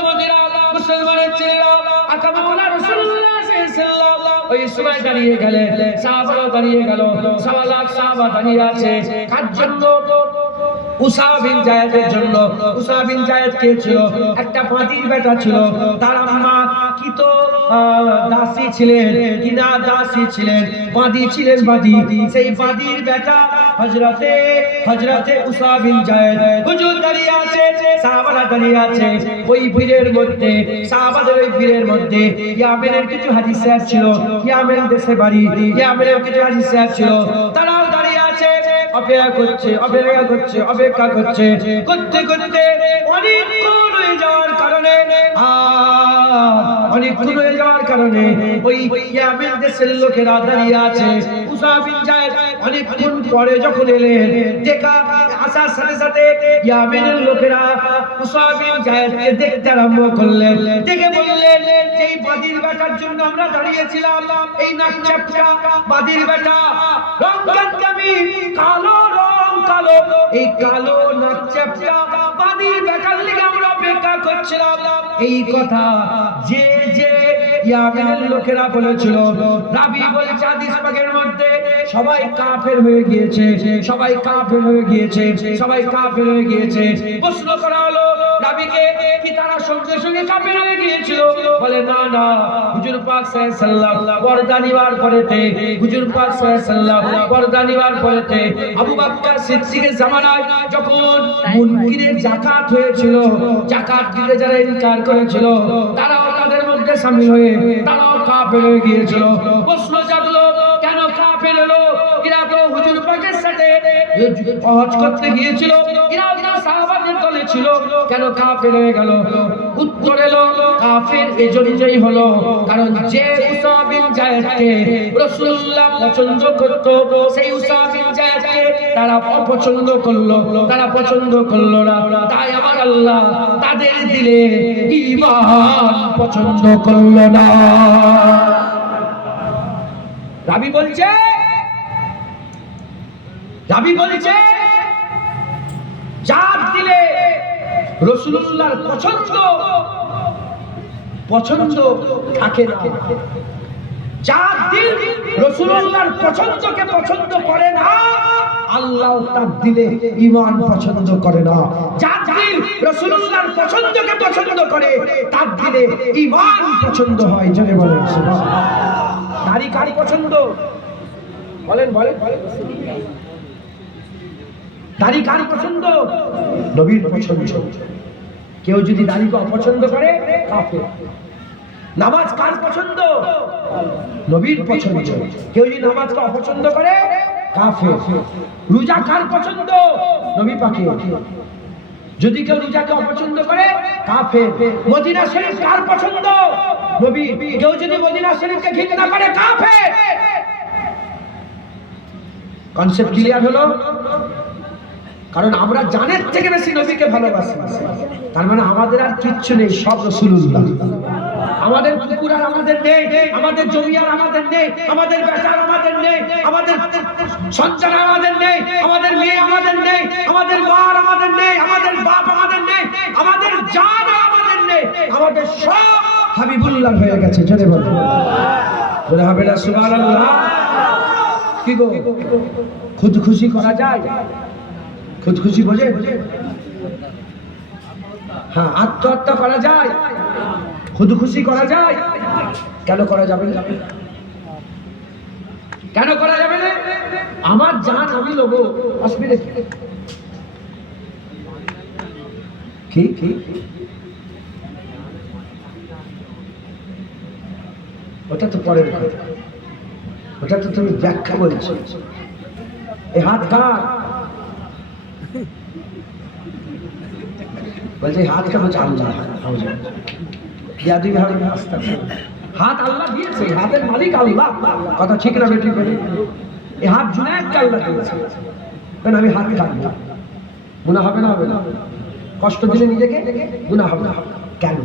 নবীরা মুসলমানের ছেলেরা আকা মাওলা রাসূলুল্লাহ সাল্লাল্লাহু আলাইহি ওই সময় দাঁড়িয়ে গেলেন, সাহাবারা দাঁড়িয়ে গেল, সাওয়া লাখ সাহাবা দাঁড়িয়ে আছে কার জন্য? উসামা বিন জায়েদের জন্য। উসামা বিন জায়েদ কে ছিল? একটা বাদীর বেটা ছিল, তার আম্মা কি তো দাসী ছিলেন, কিনা দাসী ছিলেন, বাদী ছিলেন, বাদী। সেই বাদীর বেটা হযরতে উসামা বিন জায়েদ হুজুর দাঁড়িয়ে আছে, সাহাবারা দাঁড়িয়ে আছে। ওই ভিড়ের মধ্যে, সাহাবাদের ওই ভিড়ের মধ্যে ইয়ামেনের কিছু হাজী সাহেব ছিল, ইয়ামেন দেশে বাড়ি, ইয়ামেনের কিছু হাজী সাহেব ছিল, তারাও দাঁড়িয়ে আছে, অপেক্ষা করছে করতে করতে অনেকক্ষণ হয়ে যাওয়ার কারণে ওই ইয়ামেন দেশের লোকেরা দাঁড়িয়ে আছে। উসামা বিন জায়েদ অনেকক্ষণ পরে যখন এলেন, দেখা আসার সাথে সাথে ইয়ামেনের লোকেরা উসামা বিন জায়েদকে দেখতে আরম্ভ করলেন। দেখে বললেন, এই বাদীর বেটার জন্য আমরা দাঁড়িয়েছিলাম, এই নাকচাপটা বাদীর বেটা, রংকামি কালো, রং কালো, এই কালো নাকচাপটা বাদীর বেটার লিগে আমরা অপেক্ষা করছিলাম। এই কথা যে ইয়ামেনের লোকেরা বলেছিল, রাবী বলছে হাদিস পাকের মধ্যে সবাই কাফের হয়ে গিয়েছে, সবাই কাফের হয়ে গিয়েছে। প্রশ্ন করা হলো রাবীকে, কি তারা সঙ্গে সঙ্গে কাফের হয়ে গিয়েছিল? বলে না, হুজুর পাক সাল্লাল্লাহু আলাইহি পর্দা নিবার পরেতে, হুজুর পাক সাল্লাল্লাহু আলাইহি পর্দা নিবার পরেতে আবু বকর সিদ্দিকের জামানায় যখন মুনকিরের যাকাত হয়েছিল, যাকাত দিতে যারা ইনকার করেছিল, তারাও তাদের মধ্যে শামিল হয়ে তারাও কাফের হয়ে গিয়েছিল। প্রশ্ন জাগলো, কেন কাফের হলো? এরা তো হুজুর পাকের সাথে হজ করতে গিয়েছিল, এরা সাহাবাদের দলে ছিল, কেন কাফের হয়ে গেল? উত্তর এলো, কাফের এজন্যই হলো কারণ যে উসামা বিন জায়েদকে রাসূলুল্লাহ পছন্দ করত, সেই উসামা বিন জায়েদকে তারা অপছন্দ করলো, তারা পছন্দ করলো না, তাই আমার আল্লাহ তাদের দিলে ঈমান পছন্দ করলো না। রাবী বলছে যার দিলে রাসূলুল্লাহর পছন্দ থাকে না, যার দিল রাসূলুল্লাহর পছন্দকে পছন্দ করে না, আল্লাহ তার দিলে ঈমান পছন্দ করে না। যার দিল রাসূলুল্লাহর পছন্দকে পছন্দ করে, তার দিলে ঈমান পছন্দ হয়। জোরে বলেন সুবহানাল্লাহ। দাড়ি কার পছন্দ? বলেন। দাড়ি কার পছন্দ? নবীর পছন্দ। কেউ যদি দাড়িকে অপছন্দ করে, কাফের। নামাজ কার পছন্দ? নবীর পছন্দ। কেউ যদি নামাজকে অপছন্দ করে, কাফের। রোজা কার পছন্দ? নবী পাকের। যদি কেউ রোজাকে অপছন্দ করে, কাফের। মদিনা শরীফ কার পছন্দ? নবী। কেউ যদি মদিনা শরীফকে ঘৃণা করে, কাফের। কনসেপ্ট ক্লিয়ার হলো? কারণ আমরা জানের থেকে বেশি নবীকে ভালোবাসি, তার মানে আমাদের আর কিচ্ছু নেই, সব রাসূলুল্লাহ। আমাদের পুকুর আর আমাদের নেই, আমাদের জমি আর আমাদের নেই, আমাদের বেটা আর আমাদের নেই, আমাদের সন্তান আমাদের নেই, আমাদের মেয়ে আমাদের নেই, আমাদের মা আমাদের নেই, আমাদের বাপ আমাদের নেই, আমাদের জান আমাদের নেই, আমাদের সব হাবিবুল্লাহ হয়ে গেছে। জোরে বলো, বলে হবে না সুবহানাল্লাহ? কি গো, খুশি করা যায়? খুশি বোঝে? হ্যাঁ, আত্মহত্যা করা যায়, খুশি করা যায়। কেন করা যাবে না? কেন করা যাবে না? আমার জান আমি লোব, অসুবিধা কি? ওটা তো পরের কথা, ওটা তো তুমি ব্যাখ্যা বলছো। এই হাত কার? বলছে হাত কেন? আল্লাহ। হাত আল্লাহ দিয়েছে, হাতের মালিক আল্লাহ। কথা ঠিক না বেটি? বলি এই হাত জুনায়েদকে আল্লাহ দিয়েছে, কারণ আমি হাত কাটব, গুনাহ হবে না? হবে না? কষ্ট দিলে নিজেকে গুনাহ হবে না? কেন?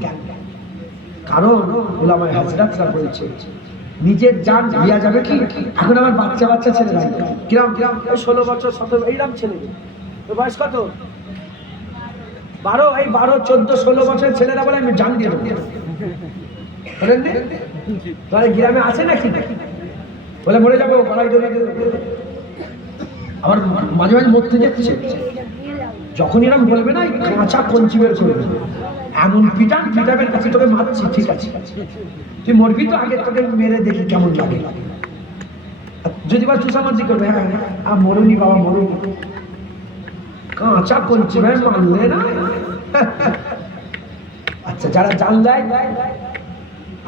কারণ উলামায়ে হাজরাতরা বলছে নিজের জান দিয়া যাবে কি? এখন আমার বাচ্চা ছেলে নাই, কিরম 16 বছর 17, এইরকম ছেলে, তো বয়স কত? 12, 14, 16 বছরের ছেলেরা বলে আমি জান দিয়ে দেবো। গ্রামে আছে নাকি বলে মরে যাবো, আবার মাঝে মাঝে মরতে যাচ্ছে। যখন এরকম বলবে না, কাঁচা কঞ্চি বের করবে, এমন পিটাবের কাছে তোকে মারছি, ঠিক আছে তুই মরবি তো, আগে তোকে মেরে দেখি কেমন লাগে। যদি বা চুষামাজি করবে, হ্যাঁ মরুনি বাবা মরুনি, কাঁচা কঞ্চি ভাই মানলে না। আচ্ছা, যারা জান দেয়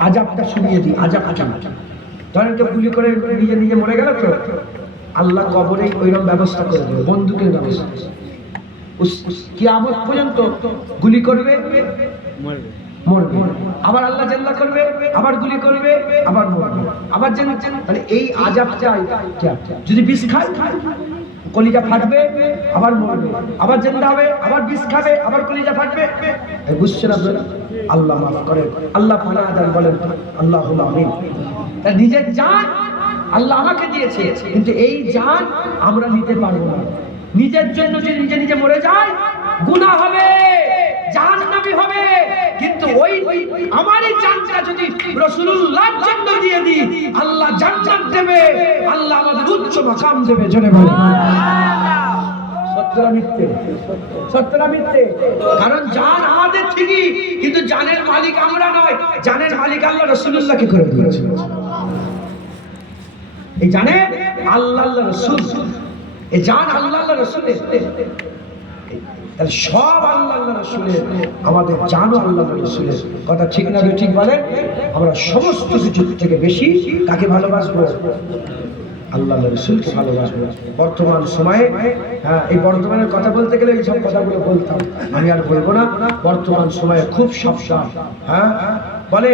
আজাবটা শুনিয়ে দিই, আজাব ধরেন কেউ গুলি করে নিজে নিজে মরে গেল তো, আল্লাহ কবরে ওইরকম ব্যবস্থা করে দেবে, বন্দুকের ব্যবস্থা। কিয়ামত পর্যন্ত গুলি করবে, মরবে, আবার আল্লাহ জান্নাত করবে, আবার গুলি করবে, আবার মরবে, আবার জান্নাত। মানে এই আযাবটা যদি বিষ খায় কলিজা ফাটবে, আবার মরবে, আবার জিন্দা হবে, আবার বিষ খাবে, আবার কলিজা ফাটবে। বুঝছেন আপনারা? আল্লাহ মাফ করেন, আল্লাহ পানা দেন, বলেন আল্লাহুম্মা আমিন। তার নিজের জান আল্লাহ আমাকে দিয়েছে, কিন্তু এই জান আমরা নিতে পারবো না। নিজের জন্য যদি নিজে নিজে মরে যায়, গুনাহ হবে, জাহান্নামী হবে। কিন্তু ওই আমারই জানটা যদি রাসূলুল্লাহর জন্য দিয়ে দিই, আল্লাহ জান্নাত দেবে, আল্লাহ আমাদের উচ্চ মাকাম দেবে। জোরে বলেন সত্যরা মিথ্যে? সত্যরা মিথ্যে। কারণ জান আমাদের ঠিকই, কিন্তু জানের মালিক আমরা নয়, জানের মালিক আল্লাহ রাসূলুল্লাহকে করে দিয়েছে। এই জানে আল্লাহ রাসূল, এই জান আল্লাহ রাসূলের, তাহলে সব আল্লাহ রাসূলের, আমাদের জানও আল্লাহ রাসূলের। কথা ঠিক না ঠিক বলেন? আমরা সমস্ত কিছু থেকে বেশি কাকে ভালোবাসবো? আল্লাহ রাসূলকে ভালোবাসবো। বর্তমান সময়ে, হ্যাঁ এই বর্তমানের কথা বলতে গেলে এই সব কথাগুলো বলতাম, আমি আর বলবো না। বর্তমান সময়ে খুব সাবধান। হ্যাঁ বলে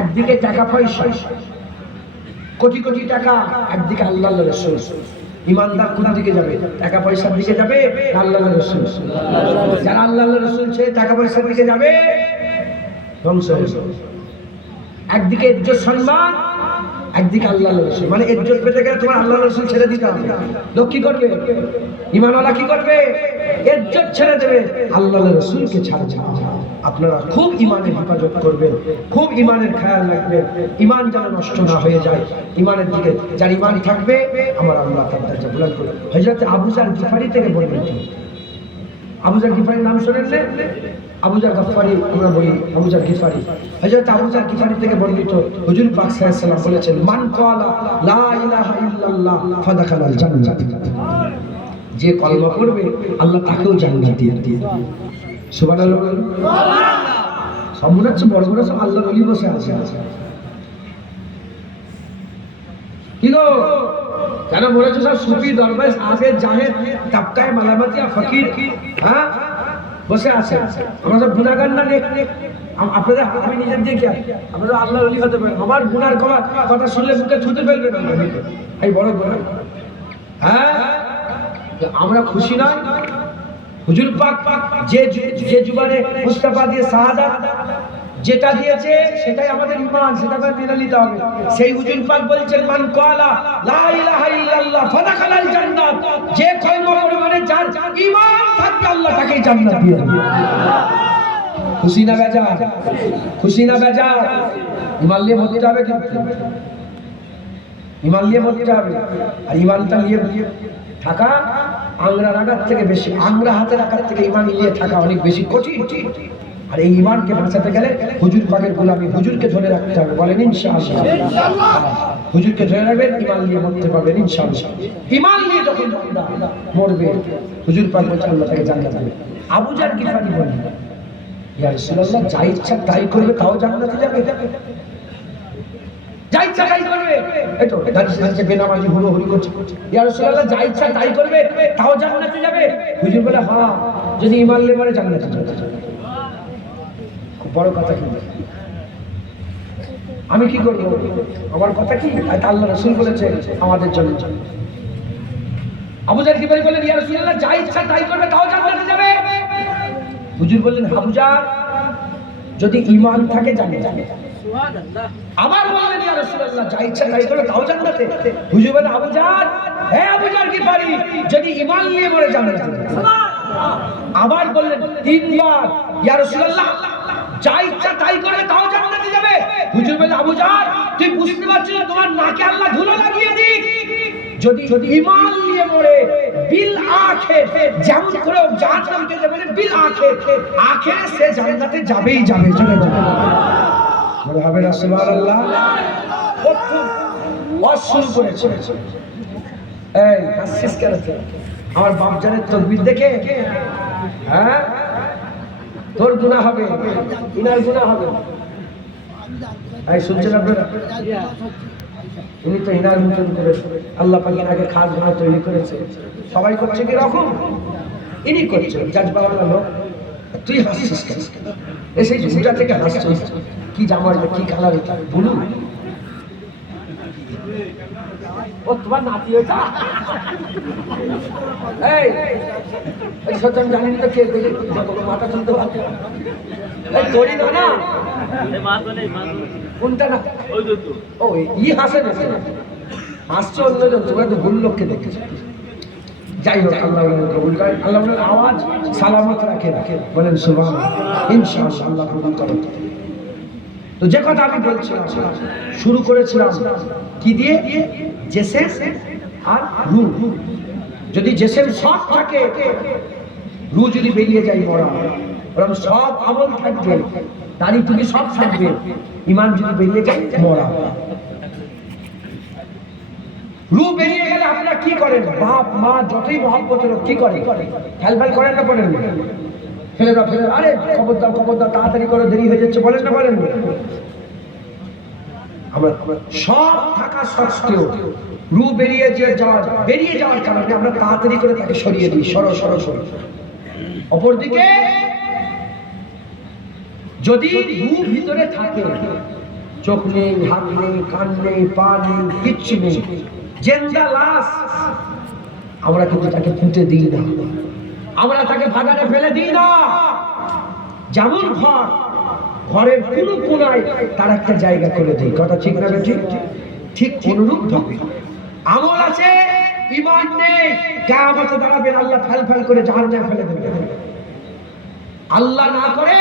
একদিকে টাকা পয়সা, কোটি কোটি টাকা, একদিকে আল্লাহ রাসূল। ইমানদার কোন দিকে যাবে? টাকা পয়সার দিকে যাবে, আল্লাহ রাসূল? যারা আল্লাহ রাসূল সে টাকা পয়সার দিকে যাবে, ধ্বংস হয়ে যাবে। একদিকে ইজ্জত সম্মান, একদিকে আল্লাহ রাসূল। মানে ইজ্জত পেতে গেলে তোমার আল্লাহ রাসূল ছেড়ে দিতে হবে। লোক কি করবে? ঈমানওয়ালা কি করবে? ইজ্জত ছেড়ে দেবে, আল্লাহ রাসূলকে ছাড়বে। আপনারা খুব ঈমানের হেফাজত করবেন, খুব ঈমানের খেয়াল রাখবেন, ঈমান যেন নষ্ট না হয়ে যায়। ঈমানের দিকে যার ঈমান থাকবে, আমার আল্লাহ তার দরজা বুলন্দ করবে। হযরত আবু যার গিফারি থেকে বলবেন, আবু যার গিফারির নাম শুনেন? আবু যার গফফারি আমরা বলি, আবু যার গিফারি। হযরত আবু যার গিফারি থেকে বর্ণিত, হুজুর পাক সাল্লাল্লাহু আলাইহি ওয়াসাল্লাম বলেছেন, মান ক্বালা লা ইলাহা ইল্লাল্লাহ ফাদাখালাল জান্নাত। যে কলমা পড়বে আল্লাহ তাকেও জান্নাত দিয়ে দিবে। সুবহানাল্লাহ। সব মনে হচ্ছে বড় বড় সব আল্লাহর ওলি বসে আছে। কি গো, কেন বলেছো সব সুফি দরবেশ আছে, জাহেদ তাবকায়ে মালামাতিয়া ফকির, হ্যাঁ বসে আছে। আমরা সব গুনাহগার না? আপনাদের আমি নিজের দিয়ে কি আপনারা আল্লাহর ওলি হতে পারেন? আমার গুনার কথা শুনলে মুখে থুতে ফেলবেন এই বড় গুনাহ। হ্যাঁ আমরা খুশি নয়? হুজুর পাক যে জুবানে মুস্তাফা দিয়ে শাহাদাত যেটা দিয়েছে সেটাই আমাদের ঈমান, সেটাকে মেনে নিতে হবে। সেই হুজুর পাক বলছেন, মান ক্বালা লা ইলাহা ইল্লাল্লাহ ফাদাখালাল জান্নাত। যে কলমা পড়ে মানে যার ঈমান থাকবে আল্লাহ তাকেই জান্নাত দিয়ে দেবে। খুশি না বেজার? খুশি না বেজার? ঈমান নিয়ে মরতে হবে, কিন্তু ঈমান নিয়ে মরতে হবে। আর ঈমানটা নিয়ে থাকা আংরা রাখার থেকে বেশি, আংরা হাতে রাখার থেকে ঈমান নিয়ে থাকা অনেক বেশি কঠিন। আর এই ঈমানকে বাঁচাতে গেলে হুজুর পাকের গোলামি, হুজুরকে ধরে রাখতে হবে। বলেন ইনশাআল্লাহ। হুজুরকে ধরে রাখবেন, ঈমান নিয়ে মরতে পারবেন ইনশাআল্লাহ। ঈমান নিয়ে যখন বান্দা মরবে, হুজুর পাক বলেন আল্লাহ তাকে জান্নাত দেবে। আবু যার গিফারি বলেন, ইয়া রাসূলুল্লাহ, যা ইচ্ছা তাই করবে তাও জান্নাতে যাবে? যা ইচ্ছা তাই করবে, এই তো দাঁড়িয়ে বেনামাজি হুড়োহুড়ি করছে, ইয়া রাসূলুল্লাহ যা ইচ্ছা তাই করবে তাও জান্নাতে যাবে? হুজুর বলে, হ্যাঁ যদি ঈমান নিয়ে মরে জান্নাতে যাবে। খুব বড় কথা। কিন্তু আমি কি করবো? আমার কথা কি? আল্লাহ রাসূল বলেছে আমাদের জন্য। আবু যার গিফারি বলেন, ইয়া রাসূলুল্লাহ যা ইচ্ছা তাই করবে তাও জান্নাতে যাবে? হুজুর বললেন, আবু যার যদি ঈমান থাকে জান্নাতে যাবে। সুবহানাল্লাহ। আবার বললেন, ইয়া রাসূলুল্লাহ যা ইচ্ছা তাই করবে তাও জান্নাতে? হুজুর বলেন, আবু যার, হে আবু যার গিফারি, যদি ঈমান নিয়ে মরে জান্নাতে যাবে। আবার বললেন তিনবার, ইয়া রাসূলুল্লাহ যা ইচ্ছা তাই করবে তাও জান্নাতে যাবে। হুজুর বললেন আবু জাহল তুই বুঝতে পারছিস না তোমার নাকে আল্লাহ ধুলো লাগিয়ে দিক, যদি ঈমান নিয়ে মরে বিল আখির, যেমন করে জাহান্নামে যাবে বিল আখির, আখিরে সে জান্নাতে যাবেই যাবে। চলে যাবে বলে হবে না সুবহানাল্লাহ। প্রথম ওয়াজ শুরু করেছে, এই হাসিস কেন আমার বাপজানের তকবীর দেখে? হ্যাঁ তোর গুনাহ হবে, ইনার গুনাহ হবে। এই শুনছেন আপনারা? উনি তো ইনার মতন করে আল্লাহ পাক ইনাকে খাস ঘর তৈরি করেছে। সবাই করছে কি রকম? ইনি করছে জাজবাওয়ালা লোক। তুই হাসছিস কেন? এসে ঝুঁটা থেকে হাসছিস, কি জামার কি কালার ব্লু? ও তোমার নাতি ওইটা? এই এই সত্যি জানিনি তো কে বলে মাথা চলতে পারছে। এই তোরই না না কোনটা না? ও ই হাসে না, হাসছে অন্যজন, তোমরা তো ভুল লোককে দেখেছো। যাই হোক আল্লাহ কবুল করেন, আল্লাহ আওয়াজ সালামত রাখে বলেন সুবহানাল্লাহ। ইনশাআল্লাহ আল্লাহ কবুল করেন। তো যে কথা আমি বলছিলাম, শুরু করেছিলাম কি দিয়ে? জেসেম আর রূহ। যদি জেসেম সব থাকে, রূহ যদি বেরিয়ে যায় মরা, ওরকম সব আমল থাকবে, দাড়ি টুপি সব থাকবে, ঈমান যদি বেরিয়ে যায় মরা। রূহ বেরিয়ে গেলে আপনারা কি করেন? বাপ মা যতই মহব্বতের কি করে? ফেলফেল করেন না করেন? ফেলে দাও ফেলে, আরে খবরদার খবরদার তাড়াতাড়ি করে দেরি হয়ে যাচ্ছে, বলেন না বলেন? আমরা সব থাকা সত্ত্বেও রূহ বেরিয়ে যাওয়ার কারণে আমরা তাড়াতাড়ি করে তাকে সরিয়ে দিই, সরো সরো সরো। অপরদিকে যদি রূহ ভিতরে থাকে, চোখ নেই, হাত নেই, কান নেই, পা নেই, কিচ্ছু নেই, জিন্দা লাশ, আমরা কিন্তু তাকে পুঁতে দিই না, আমরা তাকে বাগানে ফেলে দিই না। যেমন ঘরের কোন কোনায় তার একটা জায়গা করে দিই, কথা ঠিক না? ঠিক ঠিক অনুরূপ ভাবে আমল আছে, ঈমান নেই, কিয়ামতে দাঁড়াবেন আল্লাহ ফেল করে জাহান্নামে ফেলে দেবেন। আল্লাহ না করে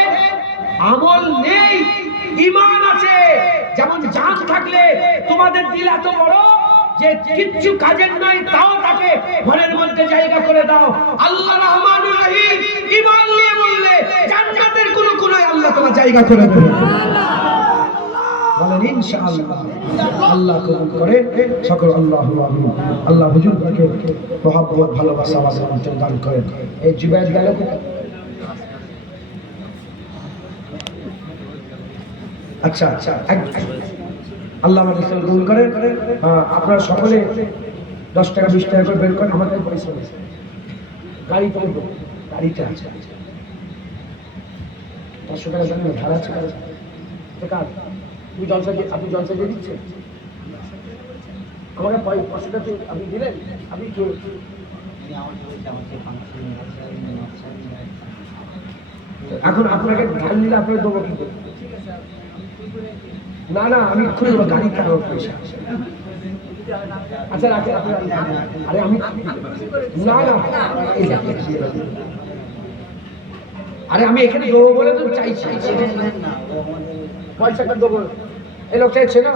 আমল নেই, ঈমান আছে। যেমন জান থাকলে তোমাদের দিল এত বড় যে কিচ্ছু কাজের নয়, তাও তাকে ঘরের মধ্যে জায়গা করে দাও। আল্লাহ রহমানুর রহিম, ঈমান নিয়ে বললে জান্নাতের কোন কোনায় আল্লাহ তোমার জায়গা করে দেবে। বলেন ইনশাআল্লাহ। আল্লাহ কবুল করে সকল আল্লাহু আমিন। আল্লাহ হুজুরকে মহব্বত ভালোবাসা আমাদের অন্তরে দান করেন। এই জুবায়ের গেল কোথায়? আচ্ছা আচ্ছা, আল্লাহ আমাদের কবুল করেন। আপনারা সকলে 10 টাকা 20 টাকা করে বের করেন, আমাদের পয়সা নেই, গাড়ি করবো, গাড়িটা আছে 500 টাকা জানেন ভাড়া আছে। আপনি জলসা দিয়ে দিচ্ছেন আমাকে 500 টাকা আপনি দিলেন, আপনি এখন আপনাকে ধান দিলে আপনাকে দেবো কি করে? না না, আমি খুলে দেবো, গাড়ি কারোর পয়সা। আচ্ছা রাখে, আরে আমি না না, আরে আমি এখানে দেবো বলে তো চাইছি, পয়সাটা দেবো। এই লোক চাইছে না,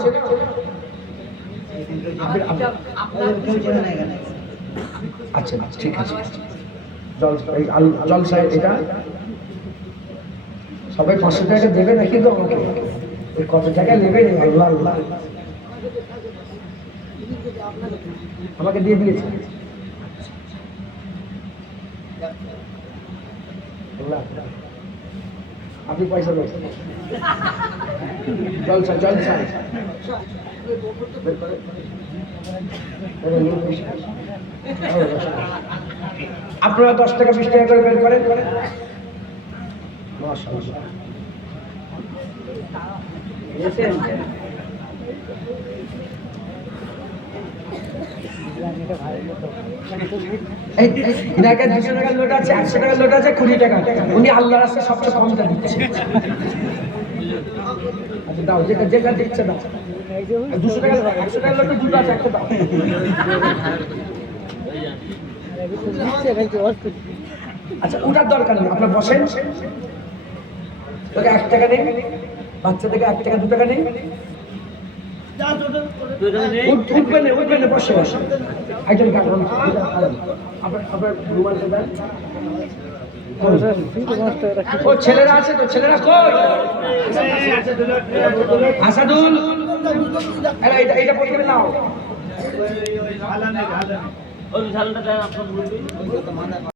আচ্ছা ঠিক আছে। জলসায় এটা সবাই 500 টাকা দেবে নাকি তো আমাকে? কত টাকা নেবে? আল্লাহ আল্লাহ আমাকে দিয়ে দিয়েছে। আপনি পয়সা দেবেন জলসায় জলসায় আপনারা 10 টাকা 20 টাকা করে বের করেন। মাশাআল্লাহ, ইনাকে 200 টাকার নোট আছে, 100 টাকার নোট আছে, 20 টাকা। উনি আল্লাহর রাস্তায় সবচেয়ে কমটা দিচ্ছে। আচ্ছা দাও, যেটা দিচ্ছে দাও। 200 টাকার 100 টাকার নোট দুটো আছে, একটা দাও। আচ্ছা ওটার দরকার নেই, আপনার বসেন। তোকে 1 টাকা নেই, বাচ্চা থেকে 1 টাকা 2 টাকা নেই, উঠবেন না, বসে বসে একজন কাটুন। আপনার রুমালটা দেন। ও ছেলেরা আছে তো, ছেলেরা কই? আসাদুল, এটা পড়তে নাও।